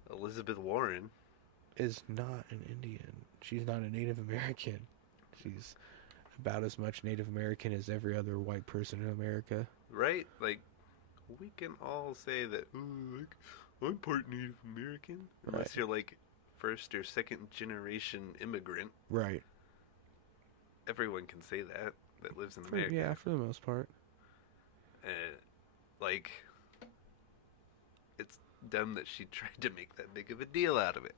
Elizabeth Warren is not an Indian. She's not a Native American. She's about as much Native American as every other white person in America. Right? Like, we can all say that, like, I'm part Native American. Unless you're, like, first or second generation immigrant. Right. Everyone can say that lives in America. Yeah, for the most part. Like, it's dumb that she tried to make that big of a deal out of it.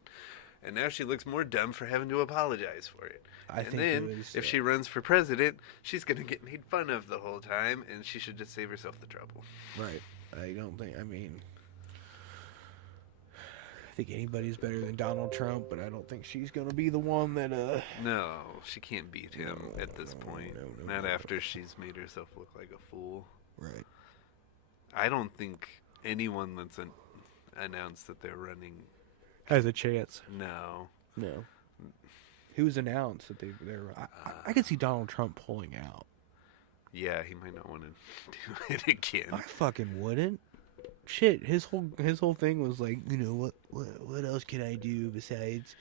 And now she looks more dumb for having to apologize for it. And then, if she runs for president, she's going to get made fun of the whole time, and she should just save herself the trouble. Right. I think anybody's better than Donald Trump, but I don't think she's going to be the one that... No, she can't beat him at this point. Not after she's made herself look like a fool. Right. I don't think anyone that's announced that they're running... has a chance. No. Who's announced that they're... I could see Donald Trump pulling out. Yeah, he might not want to do it again. I fucking wouldn't. Shit, his whole thing was like, you know, what else can I do besides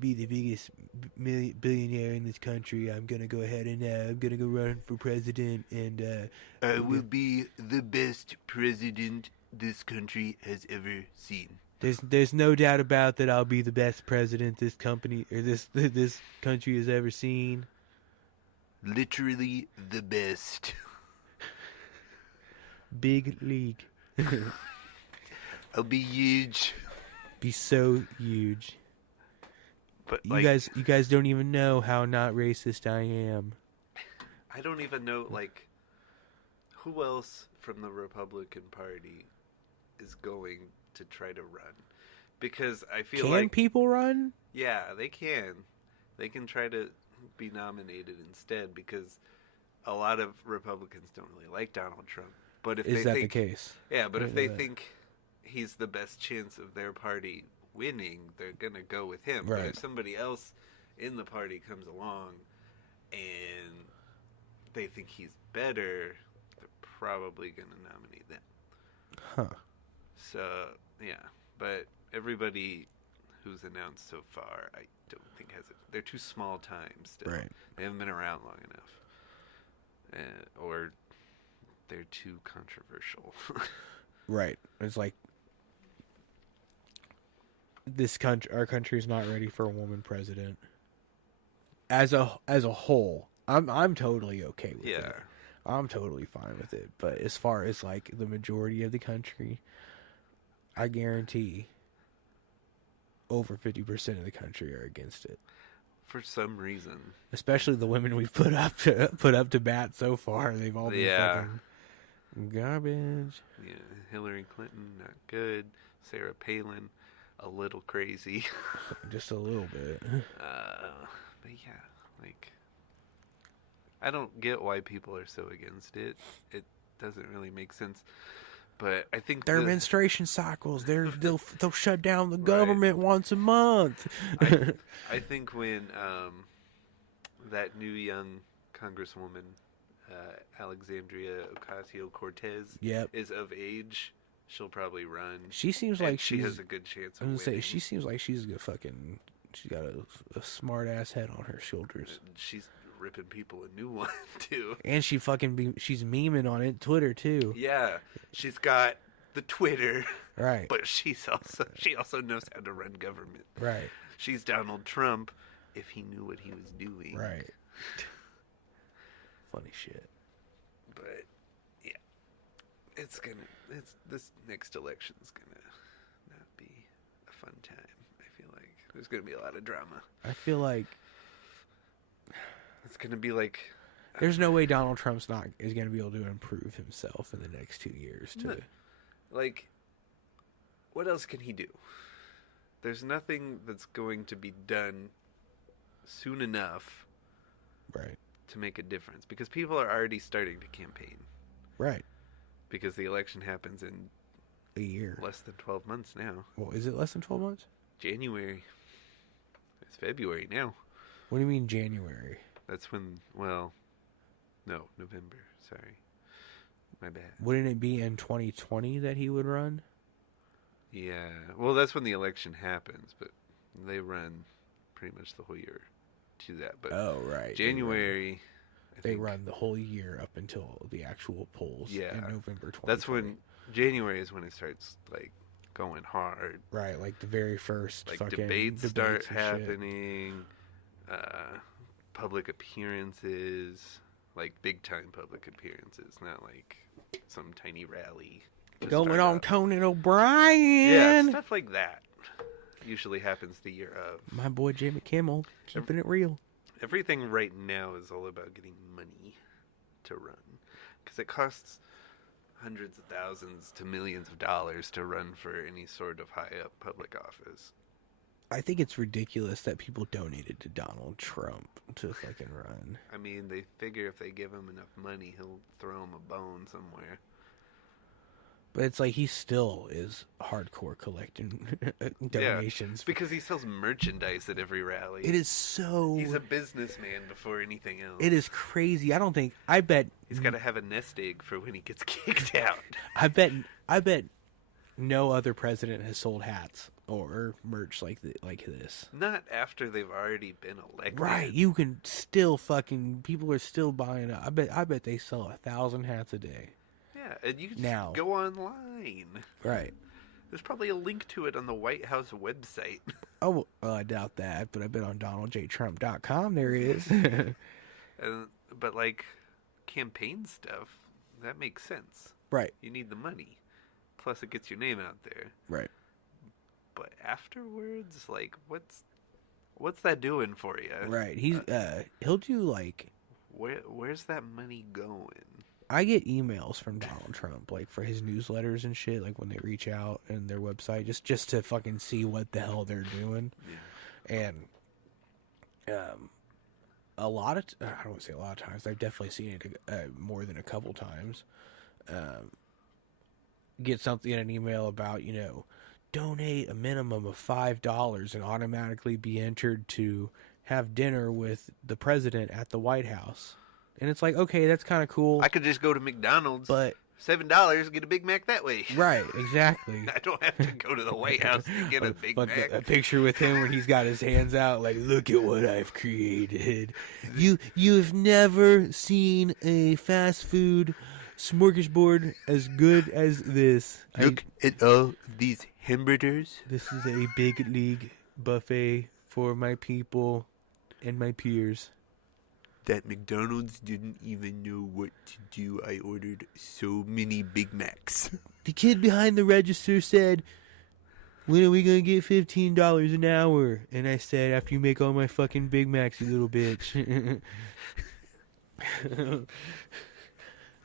be the biggest billionaire in this country? I'm gonna go ahead and I'm gonna go run for president, and I will be the best president this country has ever seen. There's no doubt about that. I'll be the best president this country has ever seen. Literally the best. Big league. I'll be huge. Be so huge. But you guys don't even know how not racist I am. I don't even know, like, who else from the Republican Party is going to try to run? Because I feel Can people run? Yeah, they can. They can try to be nominated instead, because a lot of Republicans don't really like Donald Trump. But if is they that think, the case? Yeah, but if they think he's the best chance of their party winning, they're gonna go with him. Right. But if somebody else in the party comes along and they think he's better, they're probably gonna nominate them. Huh. So yeah, but everybody who's announced so far, I don't think has it. They're too small time still. Right. They haven't been around long enough, or they're too controversial. Right. It's like our country's not ready for a woman president. As a whole, I'm totally okay with it. I'm totally fine with it. But as far as like the majority of the country, I guarantee over 50% of the country are against it. For some reason, especially the women we've put up to bat so far, they've all been fucking garbage. Yeah, Hillary Clinton, not good. Sarah Palin, a little crazy. Just a little bit. But yeah, like, I don't get why people are so against it. It doesn't really make sense. But I think their menstruation cycles, they'll shut down the government once a month. I think when that new young Congresswoman, Alexandria Ocasio-Cortez, is of age, she'll probably run. She seems like she has a good chance of winning. She seems like she's she's got a smart ass head on her shoulders. She's ripping people a new one too, and she's memeing on it, Twitter too. Yeah, she's got the Twitter, right? But she also knows how to run government, right? She's Donald Trump if he knew what he was doing, right? Funny shit. But yeah, this next election's gonna not be a fun time. I feel like there's gonna be a lot of drama. I feel like it's gonna be like there's no way Donald Trump's is gonna be able to improve himself in the next 2 years. Like, what else can he do? There's nothing that's going to be done soon enough, right, to make a difference, because people are already starting to campaign, right? Because the election happens in a year, less than 12 months now. Well, is it less than 12 months? January. It's February now. What do you mean January? That's when, well, no, November. Sorry. My bad. Wouldn't it be in 2020 that he would run? Yeah. Well, that's when the election happens, but they run pretty much the whole year to that. But oh, right. January. They run the whole year up until the actual polls in November 2020. That's when, January is when it starts, like, going hard. Right, like the very first like fucking debates start happening, public appearances, like big time public appearances, not like some tiny rally. Going on Conan O'Brien. Yeah, stuff like that usually happens the year of. My boy Jimmy Kimmel, keeping it real. Everything right now is all about getting money to run, because it costs hundreds of thousands to millions of dollars to run for any sort of high up public office. I think it's ridiculous that people donated to Donald Trump to fucking run. I mean, they figure if they give him enough money, he'll throw him a bone somewhere. But it's like he still is hardcore collecting donations. Yeah, because he sells merchandise at every rally. It is so... He's a businessman before anything else. It is crazy. I bet... He's got to have a nest egg for when he gets kicked out. I bet no other president has sold hats or merch like this. Not after they've already been elected. Right. You can still people are still buying it. I bet they sell 1,000 hats a day. Yeah, and you can just go online. Right. There's probably a link to it on the White House website. Oh, I doubt that, but I've been on DonaldJTrump.com. There it is. But like campaign stuff, that makes sense. Right. You need the money. Plus, it gets your name out there. Right. But afterwards, like, what's that doing for you? Right. He'll do like. Where's that money going? I get emails from Donald Trump, like for his newsletters and shit, like when they reach out and their website, just to fucking see what the hell they're doing. Yeah. And a lot of I don't want to say a lot of times. I've definitely seen it more than a couple times. Get something in an email about, donate a minimum of $5 and automatically be entered to have dinner with the president at the White House. And it's like, okay, that's kind of cool. I could just go to McDonald's, but $7, get a Big Mac that way. Right, exactly. I don't have to go to the White House to get a Big Mac. A picture with him when he's got his hands out, like, look at what I've created. You've never seen a fast food smorgasbord as good as this. Look at all these hamburgers. This is a big league buffet for my people and my peers. That McDonald's didn't even know what to do. I ordered so many Big Macs. The kid behind the register said, when are we going to get $15 an hour? And I said, after you make all my fucking Big Macs, you little bitch.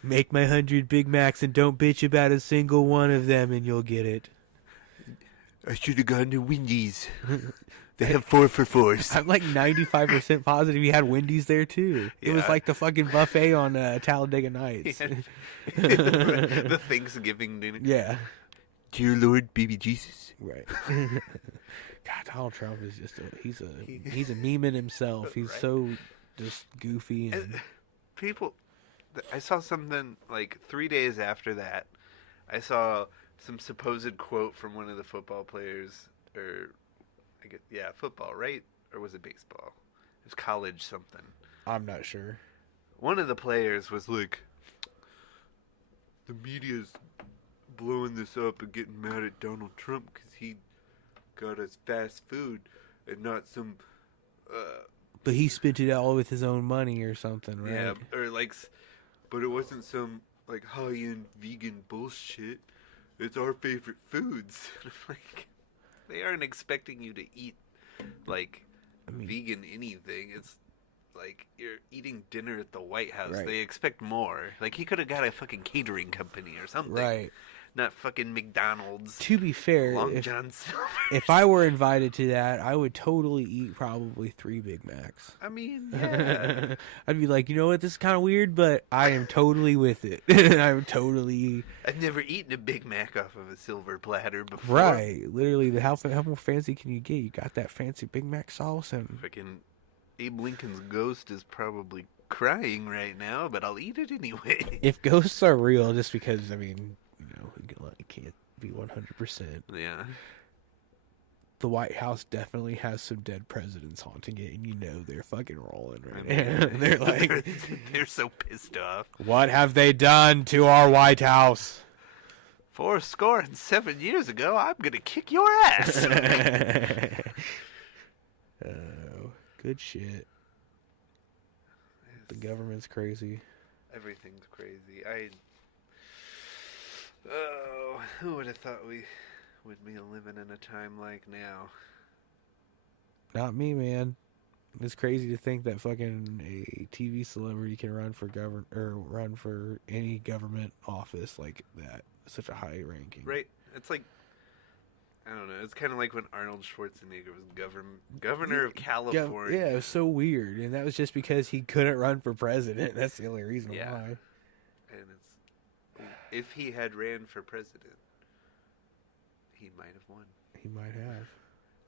Make my 100 Big Macs and don't bitch about a single one of them and you'll get it. I should have gone to Wendy's. They have 4 for $4s. I'm like 95% positive he had Wendy's there too. It was like the fucking buffet on Talladega Nights. Yeah. The Thanksgiving dinner. Yeah. Dear Lord, baby Jesus. Right. God, Donald Trump is just he's a meme in himself. He's so just goofy and people. I saw something like 3 days after that. I saw some supposed quote from one of the football players, or I guess, football, right? Or was it baseball? It was college something. I'm not sure. One of the players was like, the media's blowing this up and getting mad at Donald Trump because he got us fast food and not some... but he spent it all with his own money or something, right? Yeah, or like... But it wasn't some like high-end vegan bullshit. It's our favorite foods. Like, they aren't expecting you to eat like vegan anything. It's like you're eating dinner at the White House. Right. They expect more. Like, he could have got a fucking catering company or something. Right. Not fucking McDonald's. To be fair, Long John Silver's. If I were invited to that, I would totally eat probably 3 Big Macs. I mean, yeah. I'd be like, you know what, this is kind of weird, but I am totally with it. I'm totally... I've never eaten a Big Mac off of a silver platter before. Right. Literally, how more fancy can you get? You got that fancy Big Mac sauce and... Freaking Abe Lincoln's ghost is probably crying right now, but I'll eat it anyway. If ghosts are real, just because, I mean... it can't be 100%. Yeah. The White House definitely has some dead presidents haunting it, and they're fucking rolling right now. They're like... they're so pissed off. What have they done to our White House? 7 years ago, I'm gonna kick your ass. Oh, good shit. The government's crazy. Everything's crazy. Oh, who would have thought we would be living in a time like now? Not me, man. It's crazy to think that fucking a TV celebrity can run for run for any government office like that. Such a high ranking. Right. It's like, I don't know. It's kind of like when Arnold Schwarzenegger was governor of California. Yeah, it was so weird, and that was just because he couldn't run for president. That's the only reason why. And if he had ran for president, he might have won. He might have.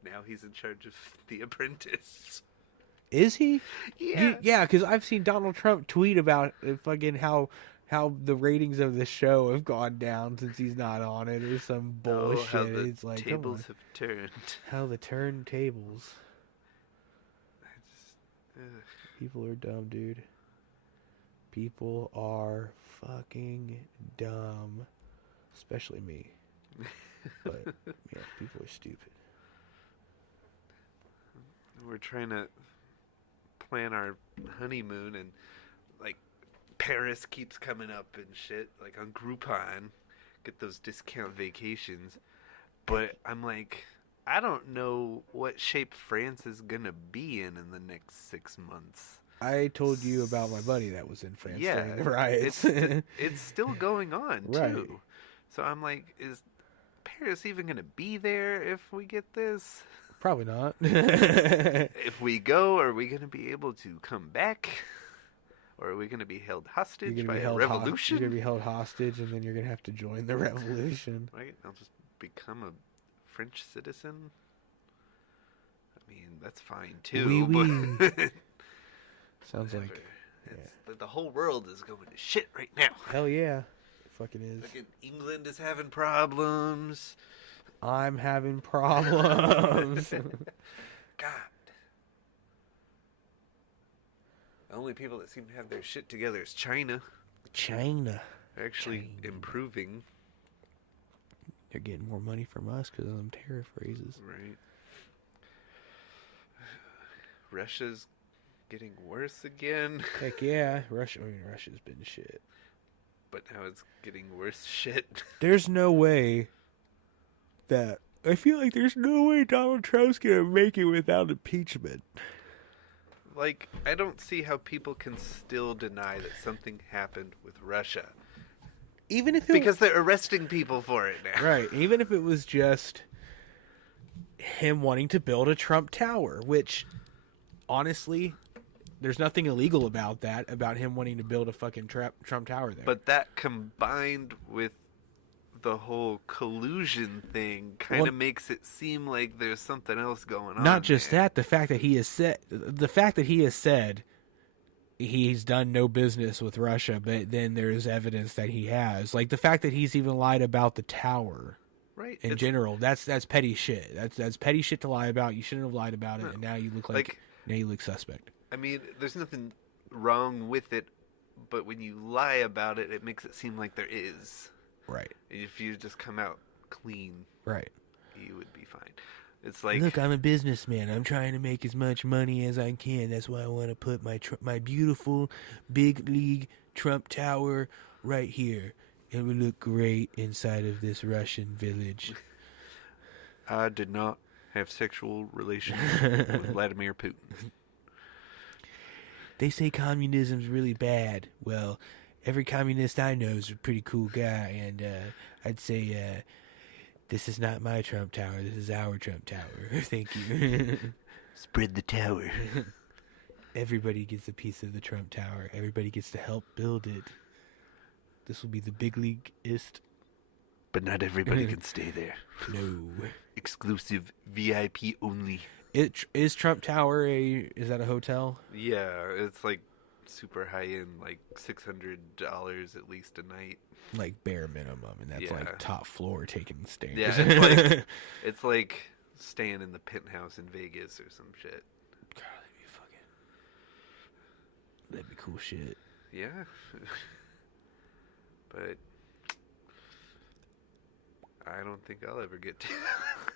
Now he's in charge of The Apprentice. Is he? Yeah. Yeah, because I've seen Donald Trump tweet about fucking how the ratings of the show have gone down since he's not on it, or some bullshit. How the it's like, tables have turned. How the turntables. People are dumb, dude. People are fucking dumb. Especially me. But yeah, people are stupid. We're trying to plan our honeymoon, and like Paris keeps coming up and shit, like on Groupon, get those discount vacations. But I'm like, I don't know what shape France is gonna be in the next 6 months. I told you about my buddy that was in France Yeah, during the riots. it's still going on Right. too. So I'm like, is Paris even gonna be there if we get this? Probably not. If we go, are we gonna be able to come back? Or are we gonna be held hostage by a revolution? You're gonna be held hostage, and then you're gonna have to join the revolution. Right? I'll just become a French citizen. I mean, that's fine too. Oui, oui. But Sounds whatever. like The whole world is going to shit right now. hell yeah, it fucking is. Fucking England is having problems. I'm having problems. God. The only people that seem to have their shit together is China. China. They're actually China. improving. They're getting more money from us because of them tariff raises. Right. Russia's getting worse again. Heck yeah, Russia's been shit. But now it's getting worse shit. There's no way that I feel like there's no way Donald Trump's gonna make it without impeachment. Like, I don't see how people can still deny that something happened with Russia. Even if it Because they're arresting people for it now. right, even if it was just him wanting to build a Trump Tower, which honestly, there's nothing illegal about that, about him wanting to build a fucking Trump Tower there. But that combined with the whole collusion thing kind of makes it seem like there's something else going on. Not just there. that, the fact that he has said he's done no business with Russia, but then there's evidence that he has. Like the fact that he's even lied about the tower. Right. In general, that's petty shit. That's petty shit to lie about. You shouldn't have lied about it, and now you look now you look suspect. I mean, there's nothing wrong with it, but when you lie about it, it makes it seem like there is. Right. If you just come out clean, right, you would be fine. It's like, look, I'm a businessman. I'm trying to make as much money as I can. That's why I want to put my beautiful big league Trump Tower right here. It would look great inside of this Russian village. I did not have sexual relations with Vladimir Putin. They say communism's really bad. Well, every communist I know is a pretty cool guy, and I'd say this is not my Trump Tower. This is our Trump Tower. Thank you. Spread the tower. Everybody gets a piece of the Trump Tower. Everybody gets to help build it. This will be the big leagueist. But not everybody can stay there. No. Exclusive VIP only. Is Trump Tower is that a hotel? Yeah, it's like super high end, like $600 at least a night. Like bare minimum, and that's like top floor taking the stairs. Yeah, it's like staying in the penthouse in Vegas or some shit. God, that'd be cool shit. Yeah. But I don't think I'll ever get to.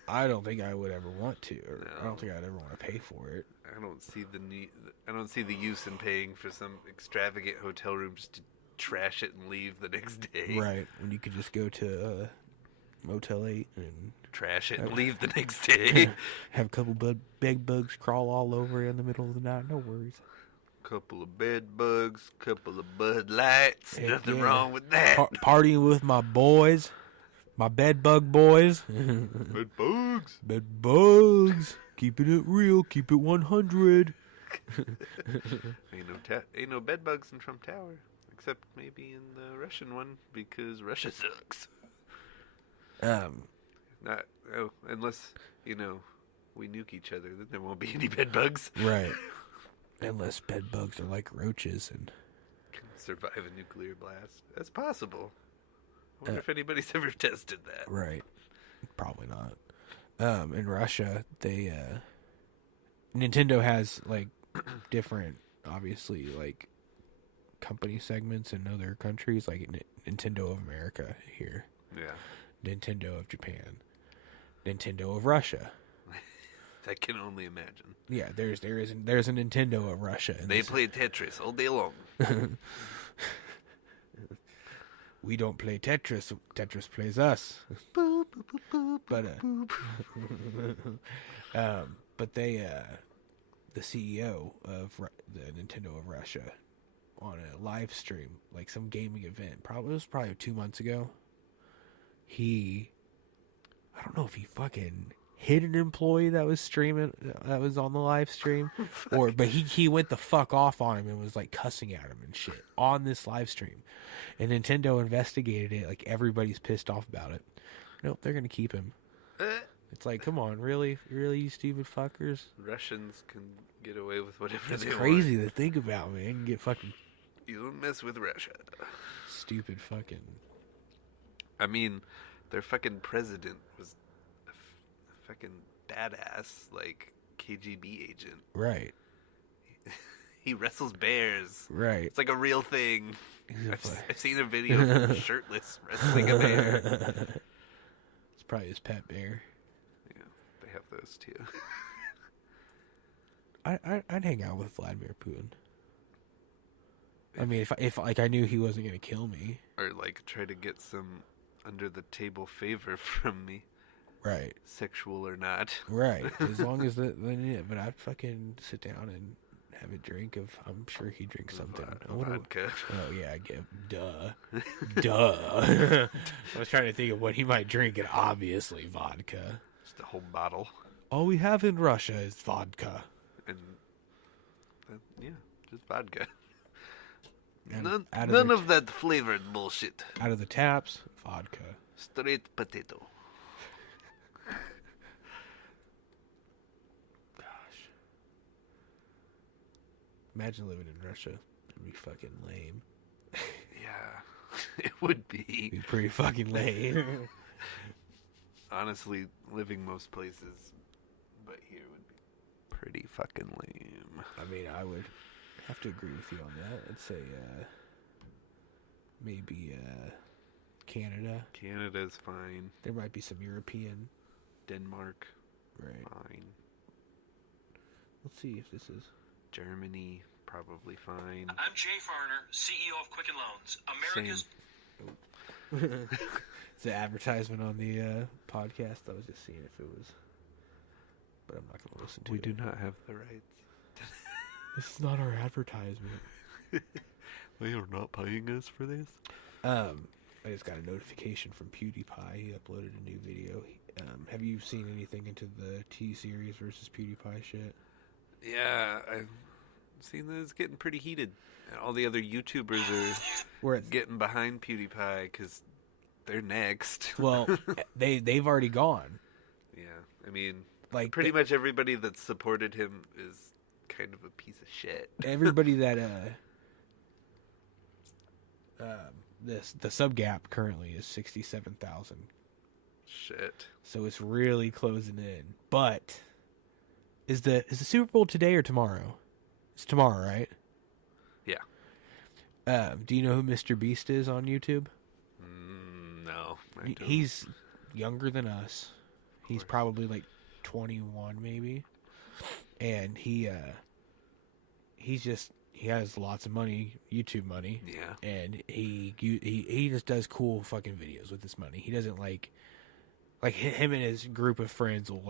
I don't think I would ever want to, or No. I don't think I'd ever want to pay for it. I don't see the need. I don't see the use in paying for some extravagant hotel room just to trash it and leave the next day. Right, when you could just go to Motel 8 and trash it and leave the next day. have a couple bed bugs crawl all over you in the middle of the night. No worries. Couple of bed bugs, couple of Bud Lights. Heck Nothing yeah. wrong with that. Partying with my boys, my bed bug boys. Bed bugs. Bed bugs. Keeping it real. Keep it 100. Ain't no bed bugs in Trump Tower, except maybe in the Russian one because Russia sucks. Unless we nuke each other, then there won't be any bed bugs. Right. Unless bed bugs are like roaches and can survive a nuclear blast. That's possible. I wonder if anybody's ever tested that. Right. Probably not. In Russia, they Nintendo has like different, obviously, like company segments in other countries, like Nintendo of America here. Yeah. Nintendo of Japan, Nintendo of Russia. I can only imagine. Yeah, there's a Nintendo of Russia. They play Tetris all day long. We don't play Tetris. Tetris plays us. But they, the CEO of the Nintendo of Russia, on a live stream, like some gaming event, it was probably 2 months ago. I don't know if he fucking hit an employee that was on the live stream, but he went the fuck off on him and was like cussing at him and shit on this live stream. And Nintendo investigated it. Like, everybody's pissed off about it. Nope, they're gonna keep him. It's like, come on, really, you stupid fuckers. Russians can get away with whatever That's they want. It's crazy to think about, man. You can get fucking. You don't mess with Russia. Stupid fucking. I mean, their fucking president was a fucking badass, like, KGB agent. Right. He wrestles bears. Right. It's like a real thing. I've seen a video of him shirtless wrestling a bear. It's probably his pet bear. Yeah, they have those too. I'd hang out with Vladimir Putin. I mean, if like I knew he wasn't gonna kill me, or like try to get some under the table favor from me, right? Sexual or not, right? As long as but I'd fucking sit down and have a drink of. I'm sure he drinks something. Vodka. Oh yeah, I get duh. I was trying to think of what he might drink, and obviously vodka. Just a whole bottle. All we have in Russia is vodka. And yeah, just vodka. And none of that flavored bullshit. Out of the taps, vodka. Straight potato. Gosh. Imagine living in Russia. It'd be fucking lame. Yeah, it would be. It'd be pretty fucking lame. Honestly, living most places, but here would be pretty fucking lame. I mean, I would have to agree with you on that. I'd say maybe Canada. Canada's fine. There might be some European. Denmark. Right. Fine. Let's see if this is... Germany, probably fine. I'm Jay Farner, CEO of Quicken Loans. America's... It's an advertisement on the podcast. I was just seeing if it was... But I'm not going to listen to it. We do not have the rights. This is not our advertisement. They are not paying us for this? I just got a notification from PewDiePie. He uploaded a new video. Have you seen anything into the T-Series versus PewDiePie shit? Yeah, I've seen that it's getting pretty heated. And all the other YouTubers are getting behind PewDiePie because they're next. Well, they've already gone. Yeah, I mean, like pretty much everybody that supported him is kind of a piece of shit. Everybody that the sub gap currently is 67,000. Shit. So it's really closing in. But is the Super Bowl today or tomorrow? It's tomorrow, right? Yeah. Do you know who Mr. Beast is on YouTube? No. He's younger than us. He's probably like 21 maybe. And he has lots of money, YouTube money. Yeah. And he just does cool fucking videos with this money. He doesn't like him and his group of friends will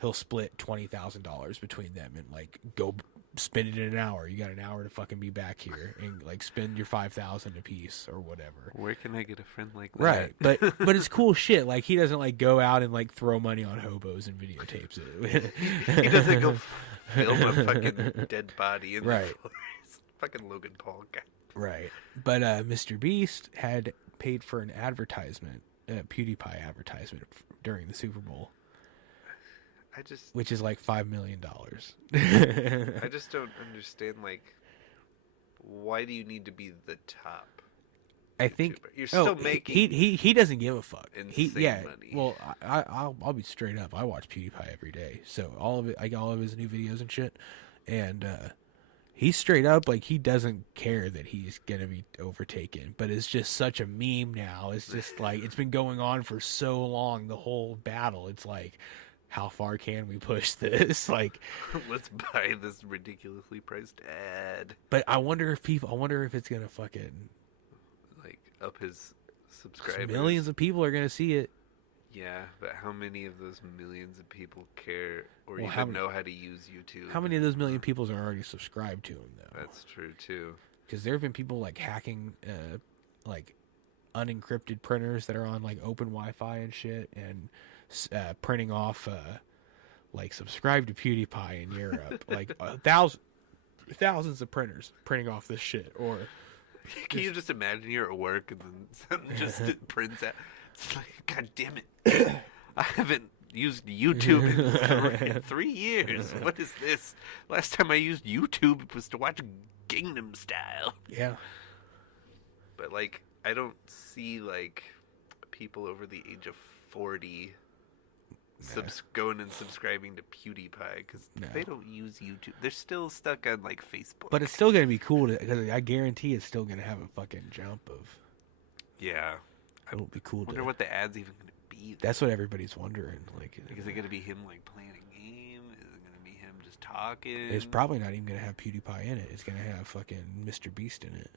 he'll split $20,000 between them and go spend it in an hour. You got an hour to fucking be back here and spend your $5,000 a piece or whatever. Where can I get a friend like that? Right, but it's cool shit. He doesn't go out and throw money on hobos and videotapes it. He doesn't go film a fucking dead body in right. the forest. Fucking Logan Paul guy. Right, but Mr. Beast had paid for an advertisement, a PewDiePie advertisement during the Super Bowl. Which is $5 million. I just don't understand, why do you need to be the top? I think YouTuber? You're still making he doesn't give a fuck. Insane money. Well, I'll be straight up. I watch PewDiePie every day, so all of his new videos and shit, and He's straight up like he doesn't care that he's gonna be overtaken, but it's just such a meme now. It's just like it's been going on for so long. The whole battle. It's like, how far can we push this? Like, Let's buy this ridiculously priced ad. but I wonder if it's gonna fucking Like up his subscribers. millions of people are gonna see it. Yeah, but how many of those millions of people care or Well, even know how to use YouTube? How many of those million people are already subscribed to him though? That's true too. Because there have been people like hacking, like unencrypted printers that are on like open Wi-Fi and shit, and printing off, like subscribe to PewDiePie in Europe, like thousands of printers printing off this shit. Or Can you just imagine you're at work and then something just prints out? It's like, God damn it! I haven't used YouTube in 3 years. What is this? Last time I used YouTube was to watch Gangnam Style. yeah, But like, I don't see like people over the age of 40 going and subscribing to PewDiePie because they don't use YouTube. They're still stuck on like Facebook. but it's still gonna be cool because I guarantee it's still gonna have a fucking jump of. Yeah, It'll be cool. I wonder what the ad's even gonna be. That's what everybody's wondering. Like, Is it gonna be him like playing a game? Is it gonna be him just talking? it's probably not even gonna have PewDiePie in it. It's gonna have fucking Mr. Beast in it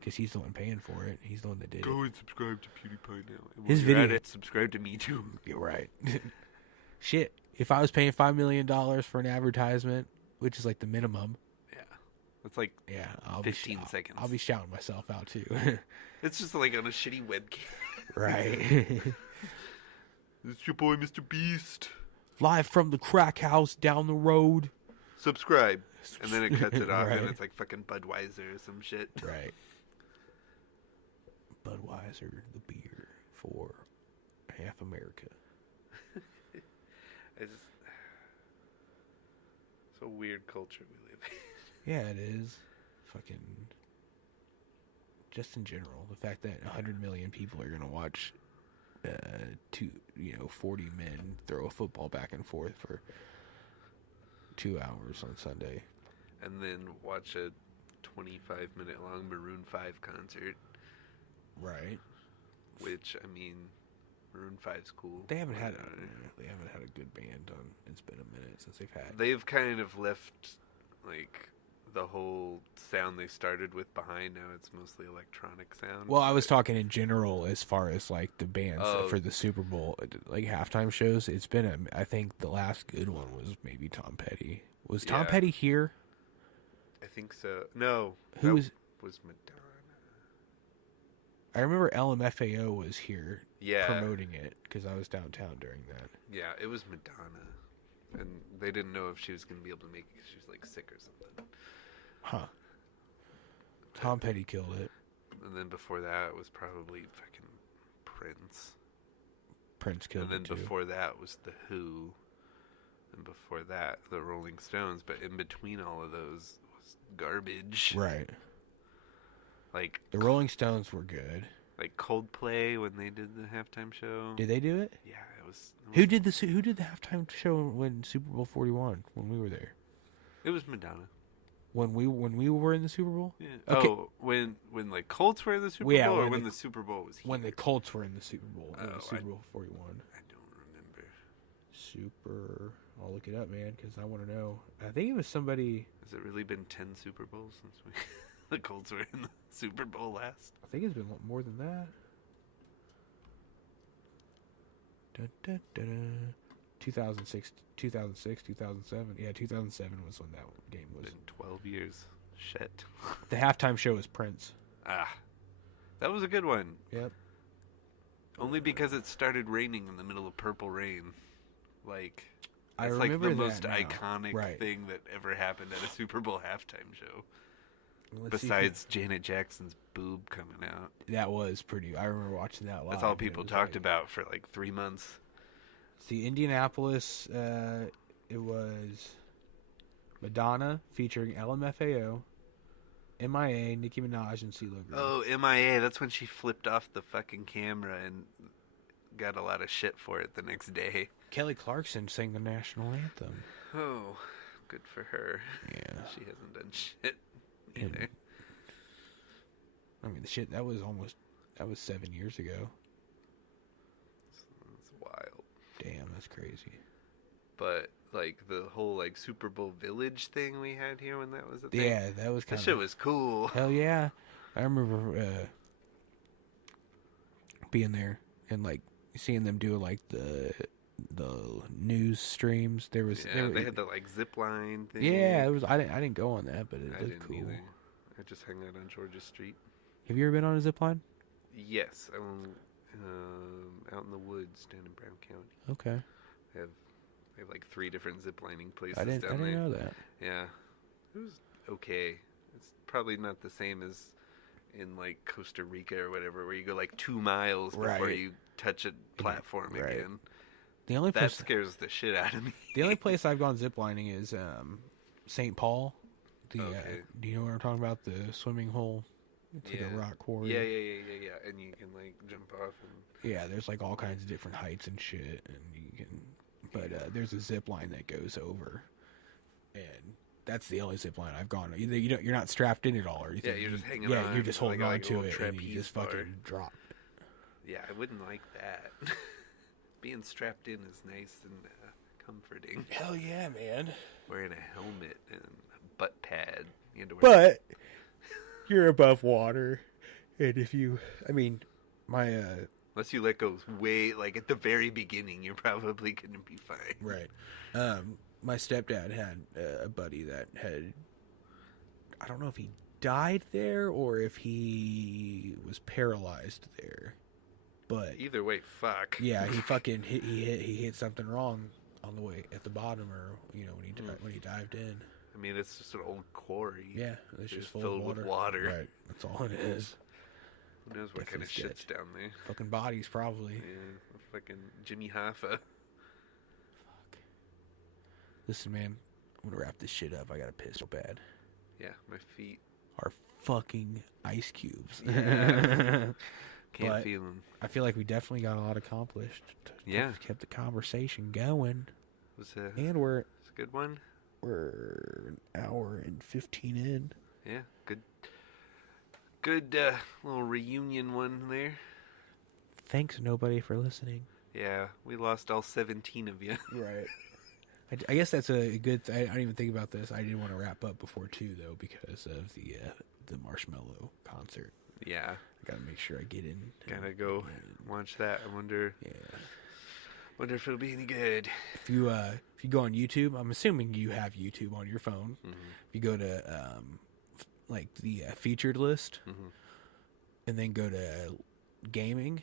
because he's the one paying for it. He's the one that did Go it. and subscribe to PewDiePie now. And His while you're video- at it, subscribe to me too. You're right. Shit, if I was paying $5 million for an advertisement, which is like the minimum, Yeah, it's like yeah, 15 seconds. I'll be shouting myself out too. It's just like on a shitty webcam. Right. It's your boy, Mr. Beast. Live from the crack house down the road. Subscribe. And then it cuts it off, Right. and it's like fucking Budweiser or some shit. Right. Budweiser, the beer for half America. It's a weird culture we live in. Yeah, it is. Fucking. Just in general, the fact that 100 million people are gonna watch, 40 men throw a football back and forth for 2 hours on Sunday. And then watch a 25-minute long Maroon 5 concert, Right. which, I mean, Maroon 5's cool. They haven't had a good band on. It's been a minute since they've had. They've kind of left, like, the whole sound they started with behind. Now it's mostly electronic sound. Well, I was talking in general as far as like the bands Oh. for the Super Bowl, like halftime shows. It's been I think the last good one was maybe Tom Petty. Was Tom Yeah. Petty here? I think so. No. Who that was? Madonna. I remember LMFAO was here Yeah. promoting it because I was downtown during that. Yeah, it was Madonna. And they didn't know if she was going to be able to make it 'cause she was, like, sick or something. Huh. Tom Petty killed it. And then before that was probably fucking Prince. Prince killed And then it too. before that was The Who. And before that, the Rolling Stones. But in between all of those was garbage. Right. Like The Rolling Stones were good. like Coldplay when they did the halftime show. Did they do it? Yeah, it was. Who did the halftime show when Super Bowl 41 when we were there? It was Madonna. When we were in the Super Bowl? Yeah. Okay. Oh, when like Colts were in the Super Yeah, Bowl, or when when the- the Super Bowl was here? When the Colts were in the Super Bowl. Oh, The Super Bowl 41. I don't remember. Super. I'll look it up, man, because I want to know. I think it was somebody. Has it really been 10 Super Bowls since the Colts were in the Super Bowl last? I think it's been more than that. Dun, dun, dun, dun. 2006, 2007. Yeah, 2007 was when that game was. Been 12 years. Shit. The halftime show was Prince. Ah, that was a good one. Yep. Only because it started raining in the middle of Purple Rain. Like, I it's like remember the that most now. iconic Right. thing that ever happened at a Super Bowl halftime show. Let's see if Besides Janet Jackson's boob coming out. that was pretty. I remember watching that live. That's all and it people was talked like- about for like 3 months. See, Indianapolis, it was Madonna featuring LMFAO, MIA, Nicki Minaj, and CeeLo Green. Oh, MIA. That's when she flipped off the fucking camera and got a lot of shit for it the next day. Kelly Clarkson sang the national anthem. Oh, good for her. Yeah. She hasn't done shit And- either. I mean, the shit, that was 7 years ago. It's wild. Damn, that's crazy. But like the whole like Super Bowl Village thing we had here when that was a thing. Yeah, that was That kind shit of... was cool. Hell yeah. I remember being there and like seeing them do like the news streams. There was They had the like zip line thing. yeah, it was. I didn't go on that, but it I was didn't cool. either. I just hung out on Georgia Street. Have you ever been on a zip line? Yes, I'm out in the woods down in Brown County. Okay, They have like 3 different zip lining places I down didn't there. know that. Yeah, it was okay. It's probably not the same as in like Costa Rica or whatever, where you go like 2 miles before Right. you touch a platform Right. again. The only That place scares the shit out of me. the only place I've gone ziplining is St. Paul. Okay. Do you know what I'm talking about? The swimming hole. It's like a rock quarry. Yeah. And you can like jump off and Yeah, there's like all kinds of different heights and shit, and you can. But there's a zip line that goes over, and that's the only zip line I've gone. You're not strapped in at all, or anything. Yeah, you're just hanging Yeah, on. you're just Like holding a- on like a to little it, and you trapeze just bar. fucking drop. yeah, I wouldn't like that. Being strapped in is nice and comforting. Hell yeah, man! Wearing a helmet and a butt pad. You had to wear But you're above water, and if you, I mean, my unless you let go way like at the very beginning, you're probably gonna be fine. right, my stepdad had a buddy that had, I don't know if he died there or if he was paralyzed there, but Either way, fuck. yeah, he fucking he hit something wrong on the way at the bottom, or when he dived in. I mean, it's just an old quarry. Yeah, it's Just just full filled of with water. water. Right, that's all it is. Who knows what kind of Definitely shit's down there? Fucking bodies, probably. Yeah, fucking Jimmy Hoffa. Listen, man, I'm gonna wrap this shit up. I gotta piss so bad. Yeah, my feet. Are fucking ice cubes. Yeah. Can't But- feel them. I feel like we definitely got a lot accomplished. Yeah. Kept the conversation going, It was a and we're good one. an hour and 15 in. Yeah, good little reunion one there. Thanks, nobody, for listening. Yeah, we lost all 17 of you. Right. I guess that's a good. I didn't even think about this. I didn't want to wrap up before 2 though because of the Marshmallow concert. Yeah, I gotta make sure I get in. gotta go watch that. I wonder Yeah. if it'll be any good. If you go on YouTube, I'm assuming you have YouTube on your phone. Mhm. If you go to like the featured list, Mhm. and then go to gaming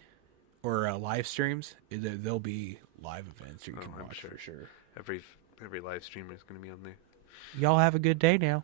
or live streams, there'll be live events you can I'm watch sure. for sure. Every live streamer is gonna be on there. Y'all have a good day now.